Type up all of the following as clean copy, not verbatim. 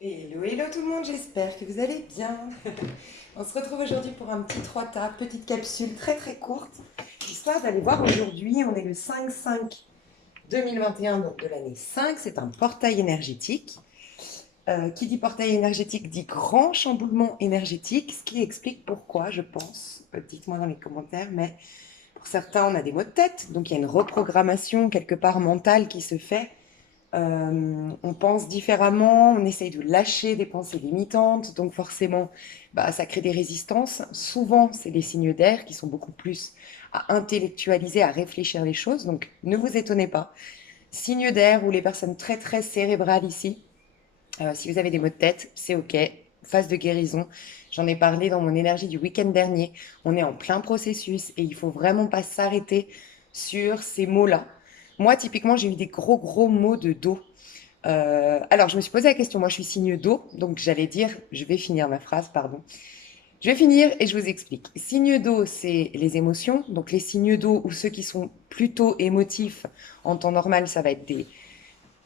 Hello, hello tout le monde, j'espère que vous allez bien. On se retrouve aujourd'hui pour un petit 3 tas, petite capsule très très courte, histoire d'aller voir aujourd'hui, on est le 5/5/2021, donc de l'année 5, c'est un portail énergétique. Qui dit portail énergétique dit grand chamboulement énergétique, ce qui explique pourquoi, je pense. Dites-moi dans les commentaires, mais pour certains, on a des maux de tête, donc il y a une reprogrammation quelque part mentale qui se fait. On pense différemment, on essaye de lâcher des pensées limitantes, donc forcément, bah, ça crée des résistances. Souvent, c'est les signes d'air qui sont beaucoup plus à intellectualiser, à réfléchir les choses, donc ne vous étonnez pas. Signes d'air ou les personnes très très cérébrales ici, si vous avez des maux de tête, c'est ok. Phase de guérison, j'en ai parlé dans mon énergie du week-end dernier. On est en plein processus et il faut vraiment pas s'arrêter sur ces mots-là. Moi, typiquement, j'ai eu des gros gros maux de dos. Alors, je me suis posé la question. Moi, je suis signe d'eau, donc j'allais dire, je vais finir ma phrase, pardon. Je vais finir et je vous explique. Signe d'eau, c'est les émotions. Donc, les signes d'eau ou ceux qui sont plutôt émotifs en temps normal, ça va être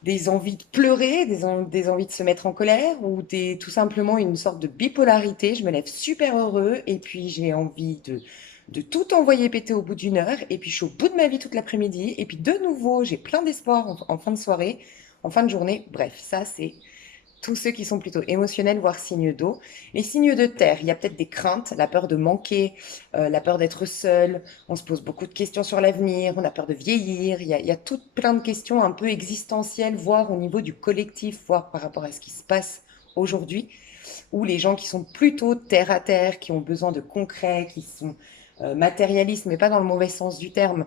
des envies de pleurer, des envies de se mettre en colère ou tout simplement une sorte de bipolarité. Je me lève super heureux et puis j'ai envie de tout envoyer péter au bout d'une heure et puis je suis au bout de ma vie toute l'après-midi et puis de nouveau j'ai plein d'espoir en fin de soirée, en fin de journée. Bref, ça c'est tous ceux qui sont plutôt émotionnels, voire signes d'eau. Les signes de terre, il y a peut-être des craintes, la peur de manquer, la peur d'être seul. On se pose beaucoup de questions sur l'avenir, on a peur de vieillir. Il y a tout plein de questions un peu existentielles, voire au niveau du collectif, voire par rapport à ce qui se passe aujourd'hui. Ou les gens qui sont plutôt terre à terre, qui ont besoin de concret, qui sont matérialistes, mais pas dans le mauvais sens du terme,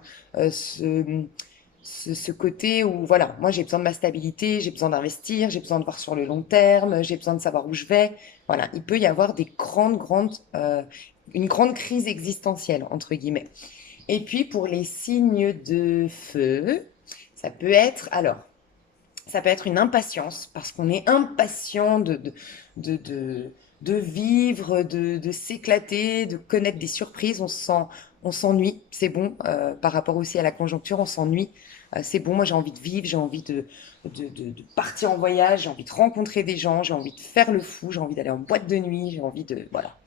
ce côté où, voilà, moi j'ai besoin de ma stabilité, j'ai besoin d'investir, j'ai besoin de voir sur le long terme, j'ai besoin de savoir où je vais. Voilà, il peut y avoir une grande crise existentielle, entre guillemets. Et puis pour les signes de feu, ça peut être, alors, ça peut être une impatience, parce qu'on est impatient de, de, de vivre, de s'éclater, de connaître des surprises. On s'ennuie, c'est bon. Par rapport aussi à la conjoncture, on s'ennuie. C'est bon, moi j'ai envie de vivre, j'ai envie de partir en voyage, j'ai envie de rencontrer des gens, j'ai envie de faire le fou, j'ai envie d'aller en boîte de nuit, j'ai envie de... Voilà.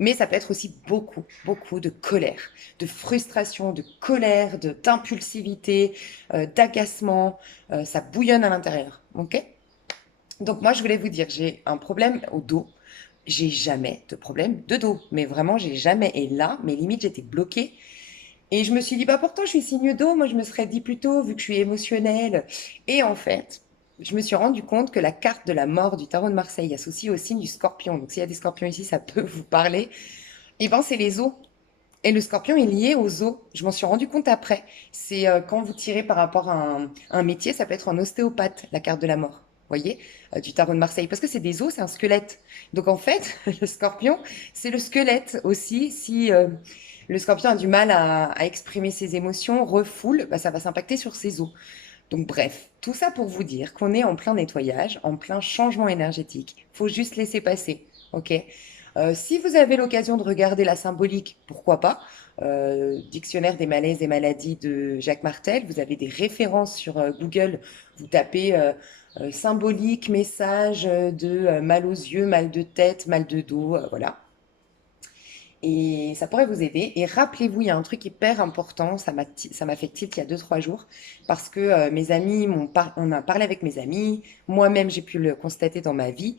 Mais ça peut être aussi beaucoup, beaucoup de colère, de frustration, de colère, d'impulsivité, d'agacement. Ça bouillonne à l'intérieur. Ok. Donc moi, je voulais vous dire, j'ai un problème au dos. J'ai jamais de problème de dos. Mais vraiment, j'ai jamais. Et là, mes limites, j'étais bloquée. Et je me suis dit, bah pourtant, je suis signe d'eau. Moi, je me serais dit plutôt, vu que je suis émotionnelle. Et en fait, je me suis rendu compte que la carte de la mort du tarot de Marseille associe au signe du scorpion. Donc s'il y a des scorpions ici, ça peut vous parler. Et ben, c'est les os. Et le scorpion est lié aux os. Je m'en suis rendu compte après. C'est quand vous tirez par rapport à un métier, ça peut être un ostéopathe, la carte de la mort. Vous voyez, du tarot de Marseille. Parce que c'est des os, c'est un squelette. Donc en fait, le scorpion, c'est le squelette aussi. Si le scorpion a du mal à exprimer ses émotions, refoule, bah, ça va s'impacter sur ses os. Donc bref, tout ça pour vous dire qu'on est en plein nettoyage, en plein changement énergétique. Faut juste laisser passer, ok? Si vous avez l'occasion de regarder la symbolique, pourquoi pas? Dictionnaire des malaises et maladies de Jacques Martel, vous avez des références sur Google. Vous tapez symbolique, message de mal aux yeux, mal de tête, mal de dos, voilà. Et ça pourrait vous aider. Et rappelez-vous, il y a un truc hyper important, ça m'a fait tilt il y a 2 3 jours, parce que mes amis on a parlé avec mes amis, moi-même j'ai pu le constater dans ma vie.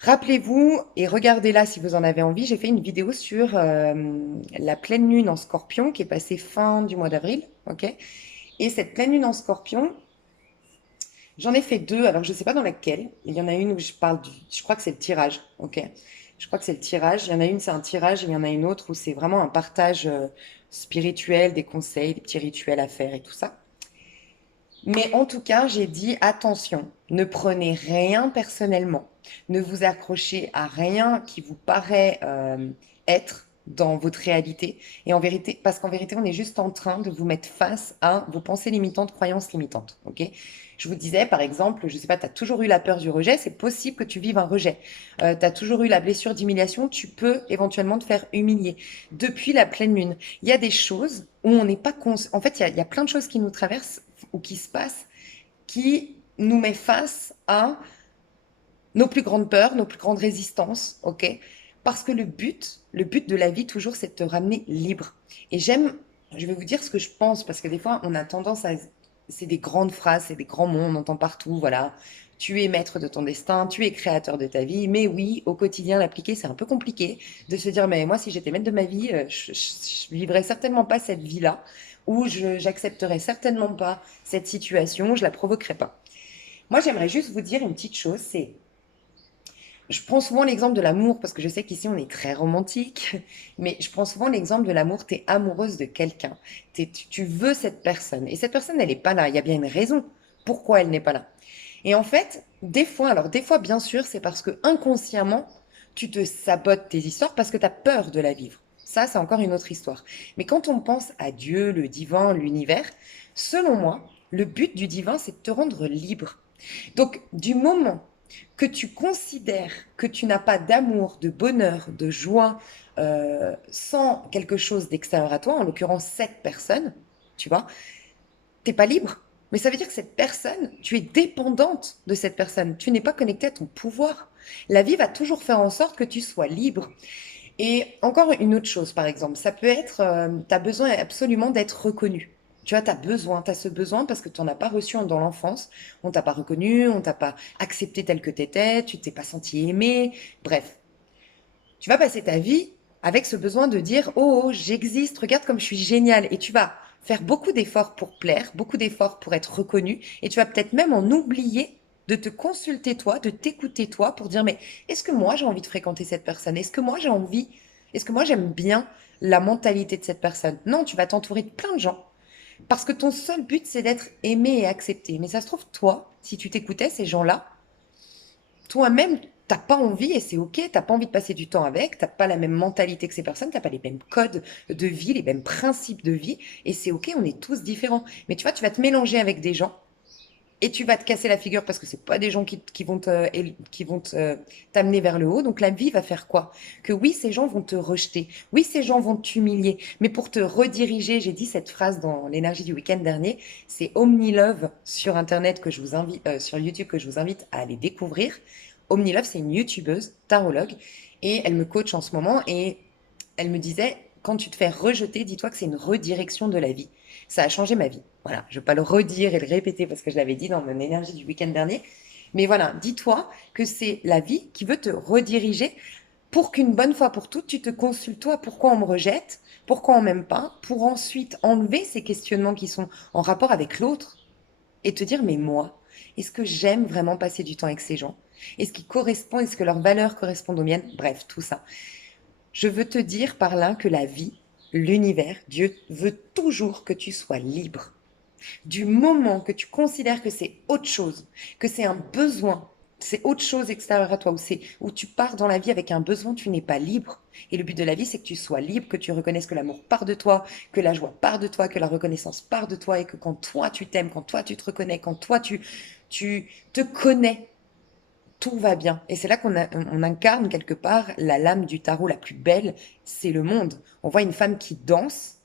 Rappelez-vous, et regardez-la si vous en avez envie, j'ai fait une vidéo sur la pleine lune en scorpion qui est passée fin du mois d'avril, ok? Et cette pleine lune en scorpion, j'en ai fait deux, alors je ne sais pas dans laquelle. Il y en a une où je crois que c'est le tirage, ok? Je crois que c'est le tirage. Il y en a une, c'est un tirage, et il y en a une autre où c'est vraiment un partage spirituel, des conseils, des petits rituels à faire et tout ça. Mais en tout cas, j'ai dit attention, ne prenez rien personnellement, ne vous accrochez à rien qui vous paraît être dans votre réalité. Et en vérité, parce qu'en vérité, on est juste en train de vous mettre face à vos pensées limitantes, croyances limitantes. Ok? Je vous disais, par exemple, je sais pas, tu as toujours eu la peur du rejet, c'est possible que tu vives un rejet. Tu as toujours eu la blessure d'humiliation, tu peux éventuellement te faire humilier. Depuis la pleine lune, il y a des choses où on n'est pas conscient. En fait, il y a plein de choses qui nous traversent ou qui se passent qui nous met face à nos plus grandes peurs, nos plus grandes résistances, ok? Parce que le but de la vie toujours, c'est de te ramener libre. Et je vais vous dire ce que je pense, parce que des fois, on a tendance à, c'est des grandes phrases, c'est des grands mots, on entend partout, voilà. Tu es maître de ton destin, tu es créateur de ta vie, mais oui, au quotidien, l'appliquer, c'est un peu compliqué de se dire, mais moi, si j'étais maître de ma vie, je vivrais certainement pas cette vie-là, ou j'accepterais certainement pas cette situation, je la provoquerais pas. Moi, j'aimerais juste vous dire une petite chose, c'est je prends souvent l'exemple de l'amour parce que je sais qu'ici on est très romantique, mais je prends souvent l'exemple de l'amour. Tu es amoureuse de quelqu'un, tu veux cette personne et cette personne elle n'est pas là. Il y a bien une raison pourquoi elle n'est pas là. Et en fait, des fois bien sûr, c'est parce que inconsciemment tu te sabotes tes histoires parce que tu as peur de la vivre. Ça, c'est encore une autre histoire. Mais quand on pense à Dieu, le divin, l'univers, selon moi, le but du divin, c'est de te rendre libre. Donc, du moment que tu considères que tu n'as pas d'amour, de bonheur, de joie sans quelque chose d'extérieur à toi, en l'occurrence cette personne, tu vois, t'es pas libre. Mais ça veut dire que cette personne, tu es dépendante de cette personne. Tu n'es pas connecté à ton pouvoir. La vie va toujours faire en sorte que tu sois libre. Et encore une autre chose, par exemple, ça peut être, tu as besoin absolument d'être reconnu. Tu vois, tu as ce besoin parce que tu n'en as pas reçu dans l'enfance. On t'a pas reconnu, on t'a pas accepté tel que tu étais, tu t'es pas senti aimé. Bref, tu vas passer ta vie avec ce besoin de dire, oh, oh, j'existe, regarde comme je suis génial. Et tu vas faire beaucoup d'efforts pour plaire, beaucoup d'efforts pour être reconnu. Et tu vas peut-être même en oublier de te consulter toi, de t'écouter toi pour dire, mais est-ce que moi j'ai envie de fréquenter cette personne? Est-ce que moi j'aime bien la mentalité de cette personne? Non, tu vas t'entourer de plein de gens. Parce que ton seul but, c'est d'être aimé et accepté. Mais ça se trouve, toi, si tu t'écoutais, ces gens-là, toi-même, t'as pas envie et c'est ok, t'as pas envie de passer du temps avec, t'as pas la même mentalité que ces personnes, t'as pas les mêmes codes de vie, les mêmes principes de vie et c'est ok, on est tous différents. Mais tu vois, tu vas te mélanger avec des gens et tu vas te casser la figure parce que c'est pas des gens qui vont t'amener vers le haut. Donc la vie va faire quoi? Que oui, ces gens vont te rejeter, oui, ces gens vont t'humilier, mais pour te rediriger, j'ai dit cette phrase dans l'énergie du week-end dernier, c'est OmniLove sur Internet que je vous invite, sur YouTube que je vous invite à aller découvrir. OmniLove, c'est une youtubeuse, tarologue, et elle me coach en ce moment et elle me disait, quand tu te fais rejeter, dis-toi que c'est une redirection de la vie. Ça a changé ma vie. Voilà, je ne vais pas le redire et le répéter parce que je l'avais dit dans mon énergie du week-end dernier. Mais voilà, dis-toi que c'est la vie qui veut te rediriger pour qu'une bonne fois pour toutes, tu te consultes toi, pourquoi on me rejette, pourquoi on m'aime pas, pour ensuite enlever ces questionnements qui sont en rapport avec l'autre et te dire, mais moi, est-ce que j'aime vraiment passer du temps avec ces gens? Est-ce que leurs valeurs correspondent aux miennes? Bref, tout ça. Je veux te dire par là que la vie, l'univers, Dieu veut toujours que tu sois libre. Du moment que tu considères que c'est autre chose, que c'est un besoin, c'est autre chose extérieure à toi, où tu pars dans la vie avec un besoin, tu n'es pas libre. Et le but de la vie, c'est que tu sois libre, que tu reconnaisses que l'amour part de toi, que la joie part de toi, que la reconnaissance part de toi, et que quand toi tu t'aimes, quand toi tu te reconnais, quand toi tu te connais, tout va bien. Et c'est là on incarne quelque part la lame du tarot la plus belle, c'est le monde. On voit une femme qui danse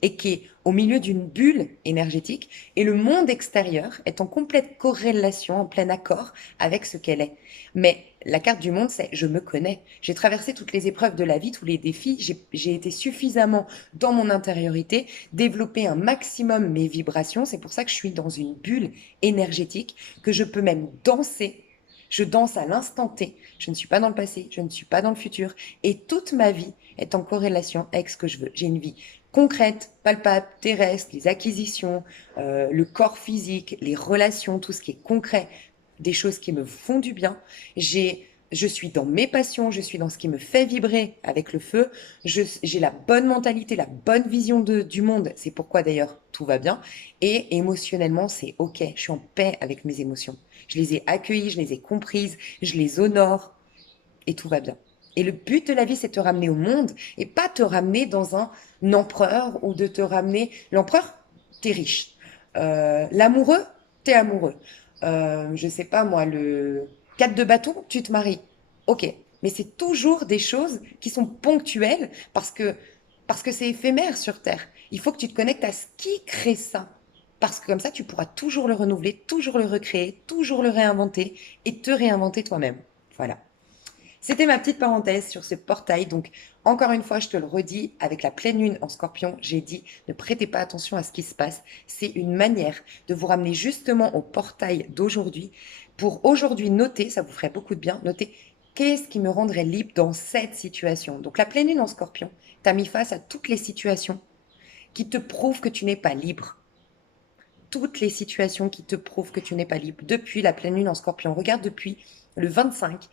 et qui est au milieu d'une bulle énergétique et le monde extérieur est en complète corrélation, en plein accord avec ce qu'elle est. Mais la carte du monde, c'est je me connais. J'ai traversé toutes les épreuves de la vie, tous les défis. J'ai été suffisamment dans mon intériorité, développé un maximum mes vibrations. C'est pour ça que je suis dans une bulle énergétique, que je peux même danser. Je danse à l'instant T. Je ne suis pas dans le passé, je ne suis pas dans le futur. Et toute ma vie est en corrélation avec ce que je veux. J'ai une vie concrète, palpable, terrestre, les acquisitions, le corps physique, les relations, tout ce qui est concret, des choses qui me font du bien. Je suis dans mes passions, je suis dans ce qui me fait vibrer avec le feu. J'ai la bonne mentalité, la bonne vision du monde. C'est pourquoi d'ailleurs tout va bien. Et émotionnellement, c'est ok. Je suis en paix avec mes émotions. Je les ai accueillies, je les ai comprises, je les honore et tout va bien. Et le but de la vie, c'est de te ramener au monde et pas te ramener dans un empereur ou de te ramener. L'empereur, t'es riche. L'amoureux, t'es amoureux. Je sais pas moi, le 4 de bâton, tu te maries. Ok. Mais c'est toujours des choses qui sont ponctuelles parce que c'est éphémère sur Terre. Il faut que tu te connectes à ce qui crée ça. Parce que comme ça, tu pourras toujours le renouveler, toujours le recréer, toujours le réinventer et te réinventer toi-même. Voilà. C'était ma petite parenthèse sur ce portail. Donc, encore une fois, je te le redis, avec la pleine lune en Scorpion, j'ai dit ne prêtez pas attention à ce qui se passe. C'est une manière de vous ramener justement au portail d'aujourd'hui. Pour aujourd'hui noter, ça vous ferait beaucoup de bien, noter qu'est-ce qui me rendrait libre dans cette situation. Donc, la pleine lune en Scorpion t'a mis face à toutes les situations qui te prouvent que tu n'es pas libre. Toutes les situations qui te prouvent que tu n'es pas libre. Depuis la pleine lune en Scorpion, regarde depuis le 25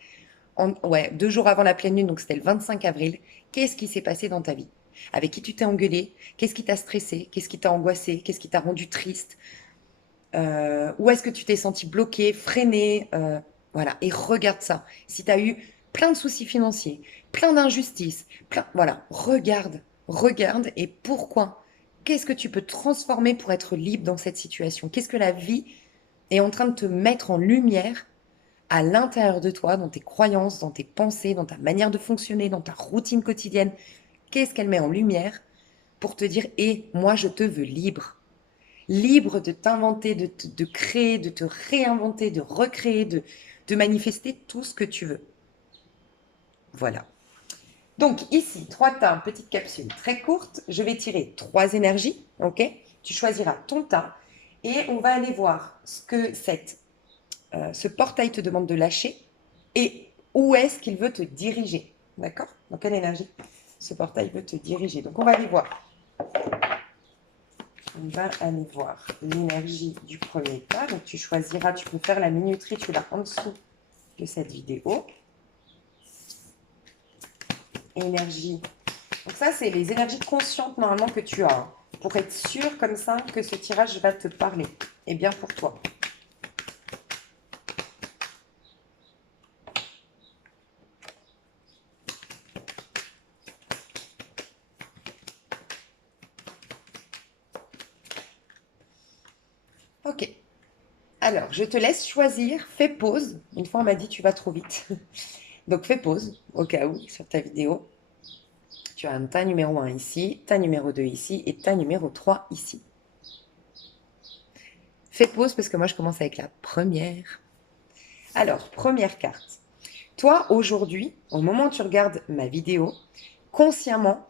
ouais, 2 jours avant la pleine lune, donc c'était le 25 avril, qu'est-ce qui s'est passé dans ta vie? Avec qui tu t'es engueulé? Qu'est-ce qui t'a stressé? Qu'est-ce qui t'a angoissé? Qu'est-ce qui t'a rendu triste? Où est-ce que tu t'es senti bloqué, freiné? Voilà, et regarde ça. Si tu as eu plein de soucis financiers, plein d'injustices, voilà, regarde et pourquoi? Qu'est-ce que tu peux transformer pour être libre dans cette situation? Qu'est-ce que la vie est en train de te mettre en lumière à l'intérieur de toi, dans tes croyances, dans tes pensées, dans ta manière de fonctionner, dans ta routine quotidienne? Qu'est-ce qu'elle met en lumière pour te dire, et moi je te veux libre. Libre de t'inventer, de créer, de te réinventer, de recréer, de manifester tout ce que tu veux. Voilà. Donc ici, 3 tas, petite capsule très courte. Je vais tirer 3 énergies, ok? Tu choisiras ton tas et on va aller voir ce que ce portail te demande de lâcher et où est-ce qu'il veut te diriger. D'accord? Dans quelle énergie ce portail veut te diriger. Donc, on va aller voir. On va aller voir l'énergie du premier tas. Donc, tu choisiras, tu peux faire la minuterie, tu l'as en dessous de cette vidéo. Énergie. Donc, ça, c'est les énergies conscientes normalement que tu as. Pour être sûr comme ça que ce tirage va te parler. Et bien pour toi. Ok. Alors, je te laisse choisir. Fais pause. Une fois, on m'a dit tu vas trop vite. Donc, fais pause au cas où sur ta vidéo. Tu as un tas numéro 1 ici, tas numéro 2 ici et tas numéro 3 ici. Fais pause parce que moi, je commence avec la première. Alors, première carte. Toi, aujourd'hui, au moment où tu regardes ma vidéo, consciemment,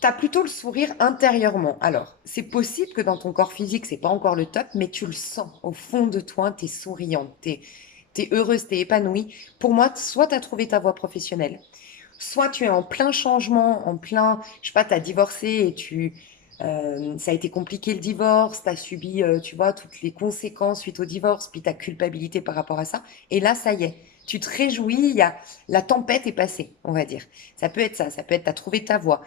tu as plutôt le sourire intérieurement. Alors, c'est possible que dans ton corps physique, c'est pas encore le top, mais tu le sens. Au fond de toi, tu es souriante, tu es heureuse, tu es épanouie. Pour moi, soit tu as trouvé ta voie professionnelle, soit tu es en plein changement, en plein, je sais pas, tu as divorcé et ça a été compliqué le divorce, tu as subi, tu vois, toutes les conséquences suite au divorce, puis ta culpabilité par rapport à ça. Et là, ça y est, tu te réjouis, la tempête est passée, on va dire. Ça peut être ça peut être, tu as trouvé ta voie.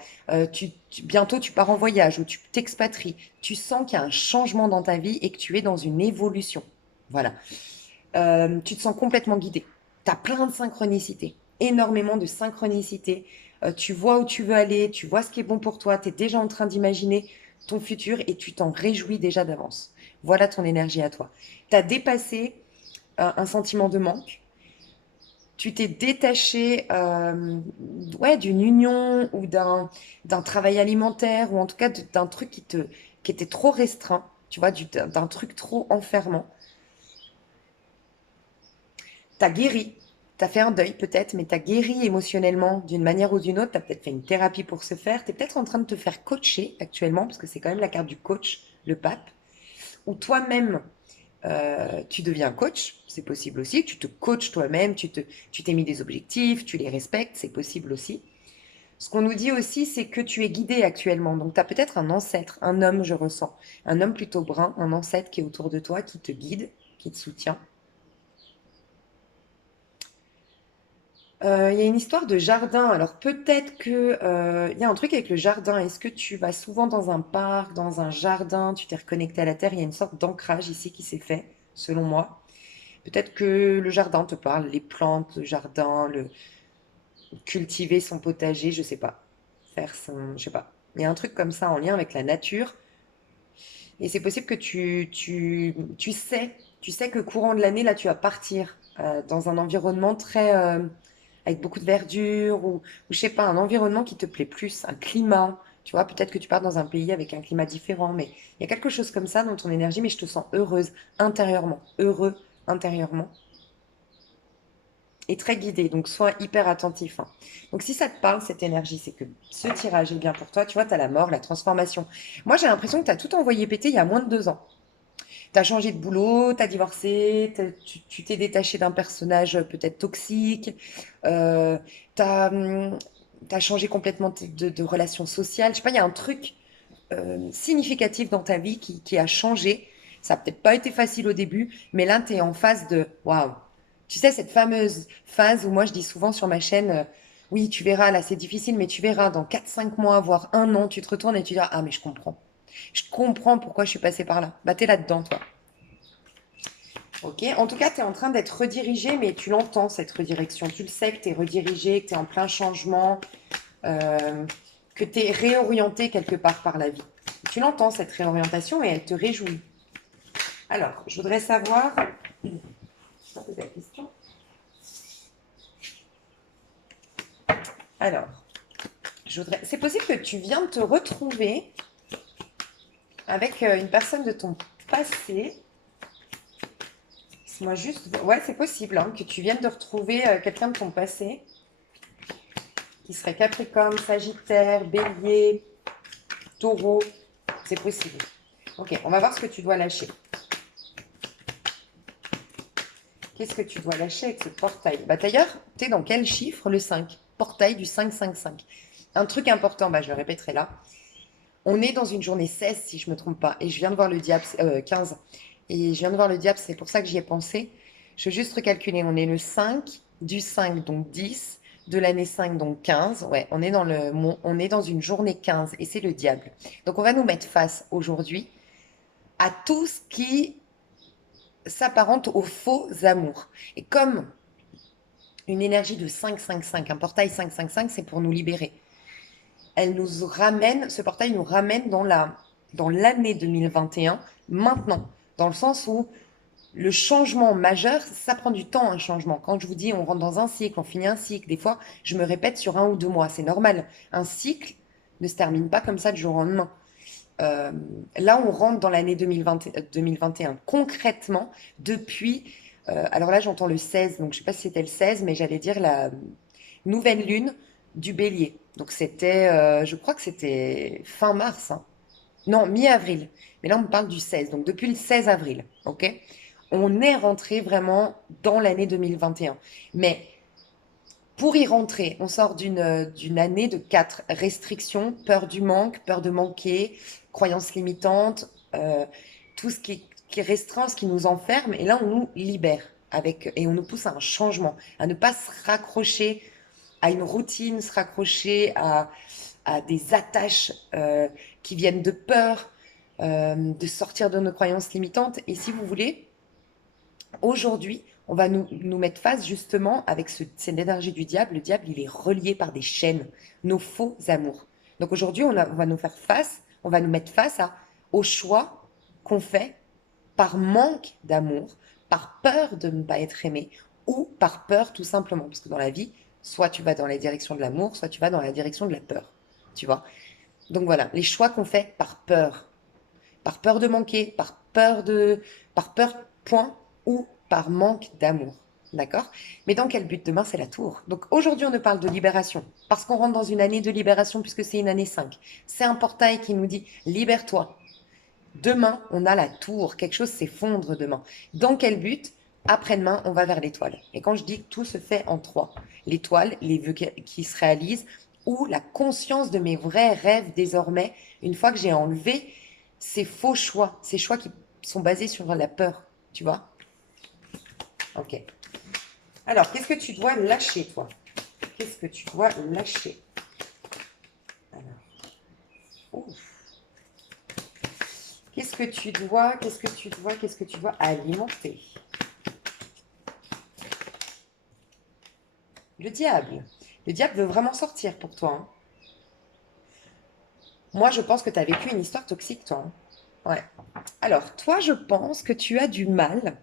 Bientôt, tu pars en voyage ou tu t'expatries. Tu sens qu'il y a un changement dans ta vie et que tu es dans une évolution. Voilà. Tu te sens complètement guidé. Tu as plein de synchronicité, énormément de synchronicité. Tu vois où tu veux aller, tu vois ce qui est bon pour toi, tu es déjà en train d'imaginer ton futur et tu t'en réjouis déjà d'avance. Voilà ton énergie à toi. Tu as dépassé un sentiment de manque. Tu t'es détaché ouais, d'une union ou d'un travail alimentaire ou en tout cas d'un truc qui était trop restreint, tu vois, d'un truc trop enfermant. T'as guéri, t'as fait un deuil peut-être, mais t'as guéri émotionnellement d'une manière ou d'une autre. T'as peut-être fait une thérapie pour ce faire. T'es peut-être en train de te faire coacher actuellement, parce que c'est quand même la carte du coach, le pape, ou toi-même, tu deviens coach. C'est possible aussi. Tu te coaches toi-même, tu t'es mis des objectifs, tu les respectes, c'est possible aussi. Ce qu'on nous dit aussi, c'est que tu es guidé actuellement. Donc, tu as peut-être un ancêtre, un homme, je ressens. Un homme plutôt brun, un ancêtre qui est autour de toi, qui te guide, qui te soutient. Il y a une histoire de jardin. Alors peut-être que il y a un truc avec le jardin. Est-ce que tu vas souvent dans un parc, dans un jardin, tu t'es reconnecté à la terre? Il y a une sorte d'ancrage ici qui s'est fait, selon moi. Peut-être que le jardin te parle, les plantes, le jardin, le cultiver son potager, je sais pas. Faire son, je sais pas. Il y a un truc comme ça en lien avec la nature. Et c'est possible que tu sais que courant de l'année, là, tu vas partir dans un environnement avec beaucoup de verdure ou je sais pas, un environnement qui te plaît plus, un climat, Tu vois, peut-être que tu pars dans un pays avec un climat différent, mais il y a quelque chose comme ça dans ton énergie, mais je te sens heureuse intérieurement, heureux intérieurement et très guidé. Donc, sois hyper attentif, hein. Donc, si ça te parle, cette énergie, c'est que ce tirage est bien pour toi. Tu vois, tu as la mort, la transformation. Moi, j'ai l'impression que tu as tout envoyé péter il y a moins de 2 ans. Tu as changé de boulot, tu as divorcé, tu t'es détaché d'un personnage peut-être toxique, tu as, changé complètement de relation sociale. Je sais pas, il y a un truc significatif dans ta vie qui a changé. Ça n'a peut-être pas été facile au début, mais là, tu es en phase de waouh. Tu sais, cette fameuse phase où moi, je dis souvent sur ma chaîne, oui, tu verras, là, c'est difficile, mais tu verras, dans 4, 5 mois, voire un an, tu te retournes et tu dis, ah, mais je comprends. Je comprends pourquoi je suis passée par là. Bah, t'es là-dedans, toi. Ok, en tout cas, tu es en train d'être redirigé, mais tu l'entends, cette redirection. Tu le sais que tu es redirigé, que tu es en plein changement, euh, que tu es réorienté quelque part par la vie. Tu l'entends, cette réorientation, et elle te réjouit. Alors, je voudrais savoir. Je vais poser la question. Alors, c'est possible que tu viens de te retrouver avec une personne de ton passé. Moi juste, ouais, c'est possible hein, que tu viennes de retrouver quelqu'un de ton passé qui serait Capricorne, Sagittaire, Bélier, Taureau. C'est possible. Ok, on va voir ce que tu dois lâcher. Qu'est-ce que tu dois lâcher avec ce portail? Bah d'ailleurs, tu es dans quel chiffre? Le 5. Portail du 555. Un truc important, bah, je le répéterai là. On est dans une journée 16, si je ne me trompe pas. Et je viens de voir le diable, 15. Et je viens de voir le diable, c'est pour ça que j'y ai pensé. Je veux juste recalculer. On est le 5, du 5, donc 10, de l'année 5, donc 15. Ouais, on est dans une journée 15 et c'est le diable. Donc on va nous mettre face aujourd'hui à tout ce qui s'apparente aux faux amours. Et comme une énergie de 555, un portail 555, c'est pour nous libérer. Ce portail nous ramène dans l'année 2021, maintenant, dans le sens où le changement majeur, ça prend du temps, un changement. Quand je vous dis on rentre dans un cycle, on finit un cycle, des fois, je me répète sur 1 ou 2 mois, c'est normal. Un cycle ne se termine pas comme ça du jour au lendemain. Euh, Là, on rentre dans l'année 2021. Concrètement, depuis, alors là, j'entends le 16, donc je ne sais pas si c'était le 16, mais j'allais dire la nouvelle lune du bélier. Donc c'était, je crois que c'était fin mars, hein. Non, mi-avril. Mais là, on me parle du 16, donc depuis le 16 avril, ok? On est rentré vraiment dans l'année 2021. Mais pour y rentrer, on sort d'une année de 4 restrictions, peur du manque, peur de manquer, croyances limitantes, tout ce qui est restreint, ce qui nous enferme. Et là, on nous libère et on nous pousse à un changement, à ne pas se raccrocher à une routine, se raccrocher à des attaches qui viennent de peur, de sortir de nos croyances limitantes. Et si vous voulez, aujourd'hui, on va nous mettre face justement avec cette énergie du diable. Le diable, il est relié par des chaînes, nos faux amours. Donc aujourd'hui, on va nous faire face, on va nous mettre face au choix qu'on fait par manque d'amour, par peur de ne pas être aimé ou par peur tout simplement. Parce que dans la vie, soit tu vas dans la direction de l'amour, soit tu vas dans la direction de la peur. Tu vois? Donc voilà, les choix qu'on fait par peur de manquer, par peur, point, ou par manque d'amour. D'accord? Mais dans quel but? Demain, c'est la tour. Donc aujourd'hui, on ne parle de libération, parce qu'on rentre dans une année de libération, puisque c'est une année 5. C'est un portail qui nous dit, libère-toi. Demain, on a la tour. Quelque chose s'effondre demain. Dans quel but? Après-demain, on va vers l'étoile. Et quand je dis que tout se fait en 3, l'étoile, les vœux qui se réalisent, ou la conscience de mes vrais rêves désormais, une fois que j'ai enlevé ces faux choix, ces choix qui sont basés sur la peur, tu vois? Ok. Alors, qu'est-ce que tu dois lâcher, toi? Qu'est-ce que tu dois lâcher? Alors, ouf. Qu'est-ce que tu dois alimenter? Le diable. Le diable veut vraiment sortir pour toi, hein. Moi, je pense que tu as vécu une histoire toxique, toi, hein. Ouais. Alors, toi, je pense que tu as du mal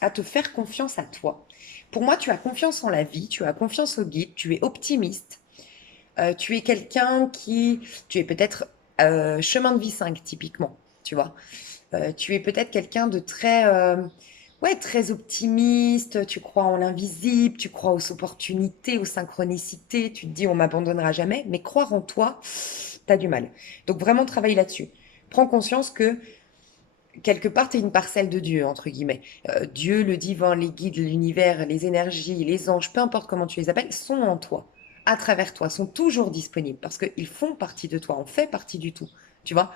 à te faire confiance à toi. Pour moi, tu as confiance en la vie, tu as confiance au guide, tu es optimiste. Tu es quelqu'un qui... Tu es peut-être chemin de vie 5 typiquement, tu vois. Tu es peut-être quelqu'un de très... ouais, très optimiste, tu crois en l'invisible, tu crois aux opportunités, aux synchronicités, tu te dis on m'abandonnera jamais, mais croire en toi, t'as du mal. Donc vraiment travaille là-dessus. Prends conscience que quelque part, tu es une parcelle de Dieu, entre guillemets. Dieu, le divin, les guides, l'univers, les énergies, les anges, peu importe comment tu les appelles, sont en toi, à travers toi, sont toujours disponibles parce qu'ils font partie de toi, on fait partie du tout. Tu vois,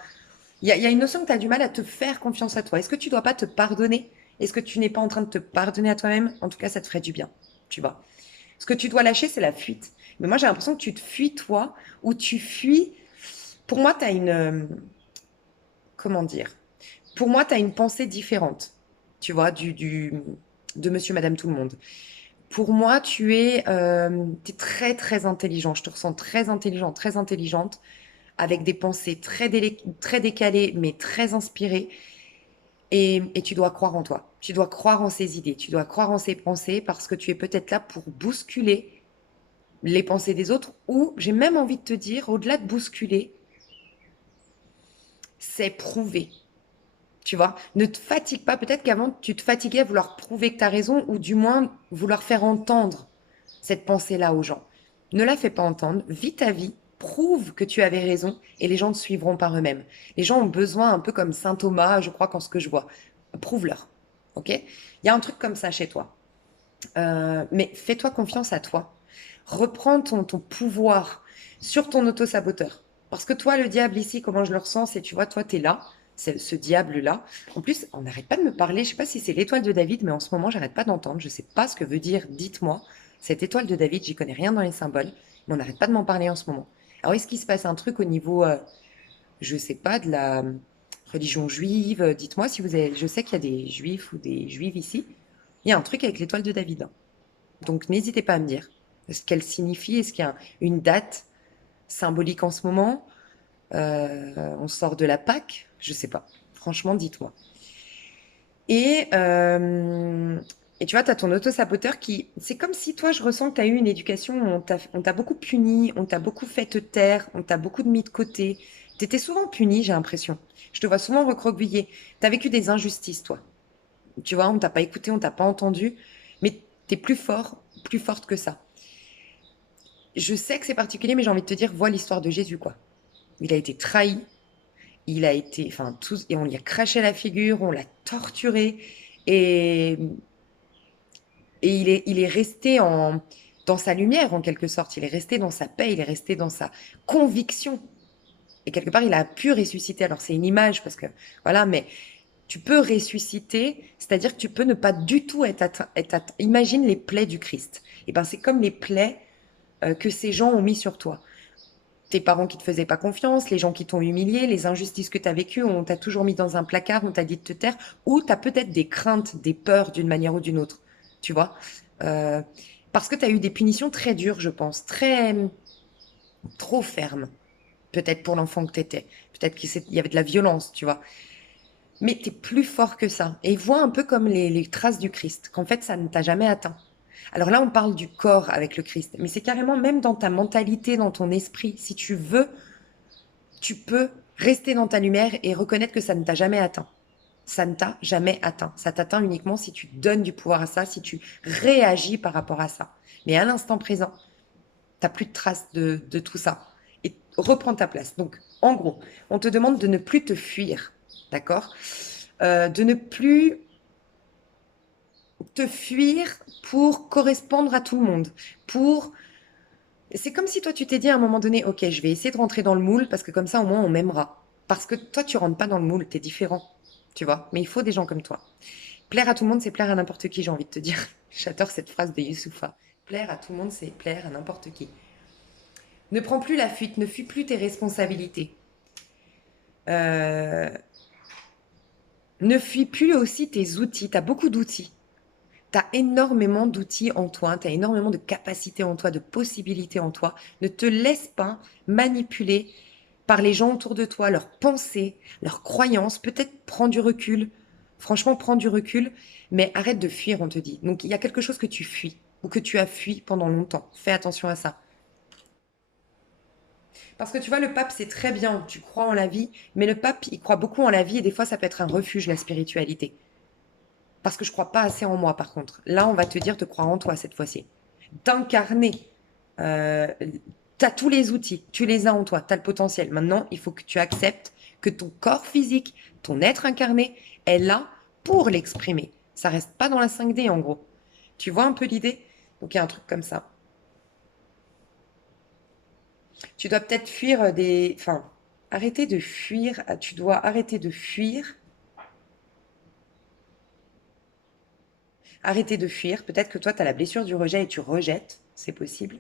il y a une notion que tu as du mal à te faire confiance à toi. Est-ce que tu dois pas te pardonner? Est-ce que tu n'es pas en train de te pardonner à toi-même? En tout cas, ça te ferait du bien. Tu vois. Ce que tu dois lâcher, c'est la fuite. Mais moi, j'ai l'impression que tu te fuis toi, ou tu fuis. Pour moi, tu as une. Comment dire? Pour moi, tu as une pensée différente, tu vois, de monsieur, madame, tout le monde. Pour moi, t'es très, très intelligent. Je te ressens très intelligent, très intelligente, avec des pensées très décalées, mais très inspirées. Et tu dois croire en toi. Tu dois croire en ces idées. Tu dois croire en ces pensées parce que tu es peut-être là pour bousculer les pensées des autres. Ou, j'ai même envie de te dire, au-delà de bousculer, c'est prouver. Tu vois, ne te fatigue pas. Peut-être qu'avant, tu te fatiguais à vouloir prouver que tu as raison ou du moins vouloir faire entendre cette pensée-là aux gens. Ne la fais pas entendre, vis ta vie, prouve que tu avais raison et les gens te suivront par eux-mêmes. Les gens ont besoin, un peu comme saint Thomas, je crois, quand ce que je vois. Prouve-leur. Ok? Il y a un truc comme ça chez toi. Mais fais-toi confiance à toi. Reprends ton pouvoir sur ton auto-saboteur. Parce que toi, le diable ici, comment je le ressens, c'est, tu vois, toi, t'es là, c'est ce diable-là. En plus, on n'arrête pas de me parler. Je sais pas si c'est l'étoile de David, mais en ce moment, j'arrête pas d'entendre. Je sais pas ce que veut dire. Dites-moi. Cette étoile de David, j'y connais rien dans les symboles, mais on n'arrête pas de m'en parler en ce moment. Alors, est-ce qu'il se passe un truc au niveau, je sais pas, de la religion juive? Dites-moi si vous avez. Je sais qu'il y a des juifs ou des juives ici. Il y a un truc avec l'étoile de David, hein. Donc, n'hésitez pas à me dire ce qu'elle signifie. Est-ce qu'il y a une date symbolique en ce moment? On sort de la Pâque? Je sais pas. Franchement, dites-moi. Et, euh, et tu vois, tu as ton auto-saboteur qui... C'est comme si toi, je ressens que tu as eu une éducation où on t'a beaucoup puni, on t'a beaucoup fait te taire, on t'a beaucoup mis de côté. Tu étais souvent puni, j'ai l'impression. Je te vois souvent recroquevillé. Tu as vécu des injustices, toi. Tu vois, on t'a pas écouté, on t'a pas entendu. Mais tu es plus fort, plus forte que ça. Je sais que c'est particulier, mais j'ai envie de te dire, vois l'histoire de Jésus, quoi. Il a été trahi, il a été, enfin, tous, et on lui a craché la figure, on l'a torturé, et, et il est resté dans sa lumière, en quelque sorte. Il est resté dans sa paix, il est resté dans sa conviction. Et quelque part, il a pu ressusciter. Alors, c'est une image, parce que, voilà, mais tu peux ressusciter, c'est-à-dire que tu peux ne pas du tout être atteint. Imagine les plaies du Christ. Et ben, c'est comme les plaies que ces gens ont mis sur toi. Tes parents qui te faisaient pas confiance, les gens qui t'ont humilié, les injustices que tu as vécues, on t'a toujours mis dans un placard, on t'a dit de te taire, ou tu as peut-être des craintes, des peurs d'une manière ou d'une autre, tu vois. Euh, Parce que tu as eu des punitions très dures, je pense, trop fermes, peut-être pour l'enfant que tu étais. Peut-être qu'il y avait de la violence, tu vois. Mais tu es plus fort que ça. Et vois un peu comme les traces du Christ, qu'en fait, ça ne t'a jamais atteint. Alors là, on parle du corps avec le Christ, mais c'est carrément même dans ta mentalité, dans ton esprit. Si tu veux, tu peux rester dans ta lumière et reconnaître que ça ne t'a jamais atteint. Ça ne t'a jamais atteint. Ça t'atteint uniquement si tu donnes du pouvoir à ça, si tu réagis par rapport à ça. Mais à l'instant présent, t'as plus de traces de tout ça. Et reprends ta place. Donc, en gros, on te demande de ne plus te fuir, d'accord? De ne plus te fuir pour correspondre à tout le monde, pour... C'est comme si toi, tu t'es dit à un moment donné, ok, je vais essayer de rentrer dans le moule parce que comme ça, au moins, on m'aimera. Parce que toi, tu rentres pas dans le moule, t'es différent, tu vois. Mais il faut des gens comme toi. Plaire à tout le monde, c'est plaire à n'importe qui, j'ai envie de te dire. J'adore cette phrase de Youssoufa. Plaire à tout le monde, c'est plaire à n'importe qui. Ne prends plus la fuite, ne fuis plus tes responsabilités. Euh, Ne fuis plus aussi tes outils. Tu as beaucoup d'outils. Tu as énormément d'outils en toi, tu as énormément de capacités en toi, de possibilités en toi. Ne te laisse pas manipuler par les gens autour de toi, leurs pensées, leurs croyances. Peut-être prends du recul. Franchement, prends du recul, mais arrête de fuir, on te dit. Donc, il y a quelque chose que tu fuis ou que tu as fui pendant longtemps. Fais attention à ça. Parce que tu vois, le pape, c'est très bien, tu crois en la vie, mais le pape, il croit beaucoup en la vie et des fois, ça peut être un refuge, la spiritualité. Parce que je crois pas assez en moi, par contre. Là, on va te dire de croire en toi cette fois-ci. D'incarner. Euh, tu as tous les outils, tu les as en toi, tu as le potentiel. Maintenant, il faut que tu acceptes que ton corps physique, ton être incarné, est là pour l'exprimer. Ça reste pas dans la 5D en gros. Tu vois un peu l'idée? Donc il y a un truc comme ça. Tu dois peut-être fuir des... Enfin, arrêter de fuir. Tu dois arrêter de fuir. Arrêter de fuir. Peut-être que toi, tu as la blessure du rejet et tu rejettes. C'est possible.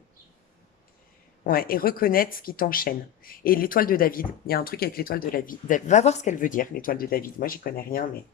Ouais, et reconnaître ce qui t'enchaîne. Et l'étoile de David, il y a un truc avec l'étoile de David. Va voir ce qu'elle veut dire, l'étoile de David. Moi, j'y connais rien, mais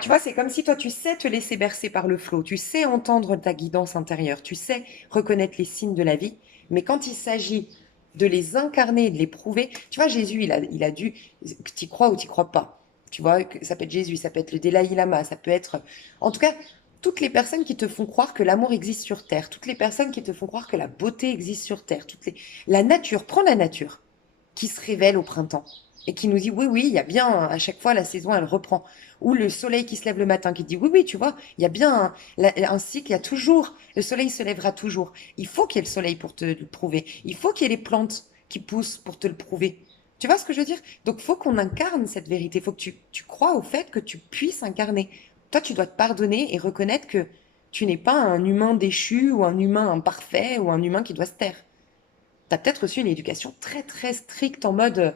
tu vois, c'est comme si toi, tu sais te laisser bercer par le flot, tu sais entendre ta guidance intérieure, tu sais reconnaître les signes de la vie, mais quand il s'agit de les incarner et de les prouver, tu vois, Jésus, il a dû, que tu crois ou tu crois pas. Tu vois, ça peut être Jésus, ça peut être le Dalai Lama, ça peut être, en tout cas, toutes les personnes qui te font croire que l'amour existe sur Terre, toutes les personnes qui te font croire que la beauté existe sur Terre, la nature, prends la nature qui se révèle au printemps et qui nous dit oui, oui, il y a bien, à chaque fois, la saison, elle reprend. Ou le soleil qui se lève le matin, qui dit oui, oui, tu vois, il y a bien un cycle, il y a toujours, le soleil se lèvera toujours. Il faut qu'il y ait le soleil pour te le prouver. Il faut qu'il y ait les plantes qui poussent pour te le prouver. Tu vois ce que je veux dire? Donc, il faut qu'on incarne cette vérité. Il faut que tu crois au fait que tu puisses incarner. Toi, tu dois te pardonner et reconnaître que tu n'es pas un humain déchu ou un humain imparfait ou un humain qui doit se taire. Tu as peut-être reçu une éducation très très stricte en mode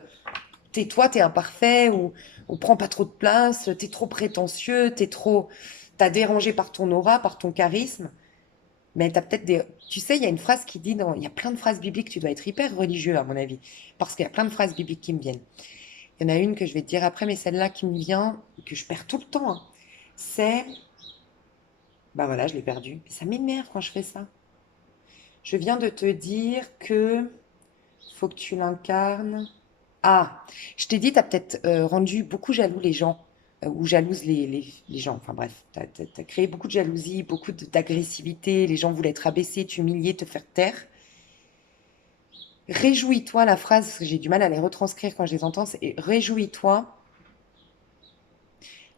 tais-toi, t'es imparfait ou prends pas trop de place, t'es trop prétentieux, t'as dérangé par ton aura, par ton charisme. Mais t'as peut-être des, tu sais, il y a une phrase qui dit il y a plein de phrases bibliques, tu dois être hyper religieux à mon avis, parce qu'il y a plein de phrases bibliques qui me viennent. Il y en a une que je vais te dire après, mais celle-là qui me vient, que je perds tout le temps, hein, c'est, bah voilà, je l'ai perdu. Ça m'énerve quand je fais ça. Je viens de te dire que faut que tu l'incarnes. Ah, je t'ai dit, tu as peut-être rendu beaucoup jaloux les gens, ou jalouse les gens. Enfin bref, tu as créé beaucoup de jalousie, beaucoup d'agressivité. Les gens voulaient te rabaisser, t'humilier, te faire taire. Réjouis-toi, la phrase, parce que j'ai du mal à les retranscrire quand je les entends, c'est réjouis-toi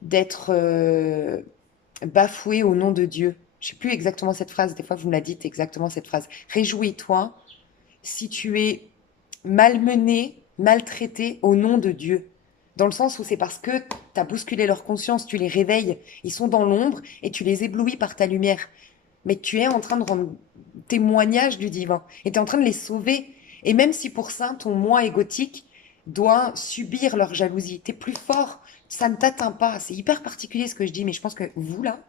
d'être bafoué au nom de Dieu. Je sais plus exactement cette phrase, des fois vous me la dites exactement cette phrase. Réjouis-toi si tu es malmené, maltraité au nom de Dieu. Dans le sens où c'est parce que tu as bousculé leur conscience, tu les réveilles, ils sont dans l'ombre et tu les éblouis par ta lumière. Mais tu es en train de rendre témoignage du divin et tu es en train de les sauver. Et même si pour ça, ton moi égotique doit subir leur jalousie, tu es plus fort, ça ne t'atteint pas. C'est hyper particulier ce que je dis, mais je pense que vous, là,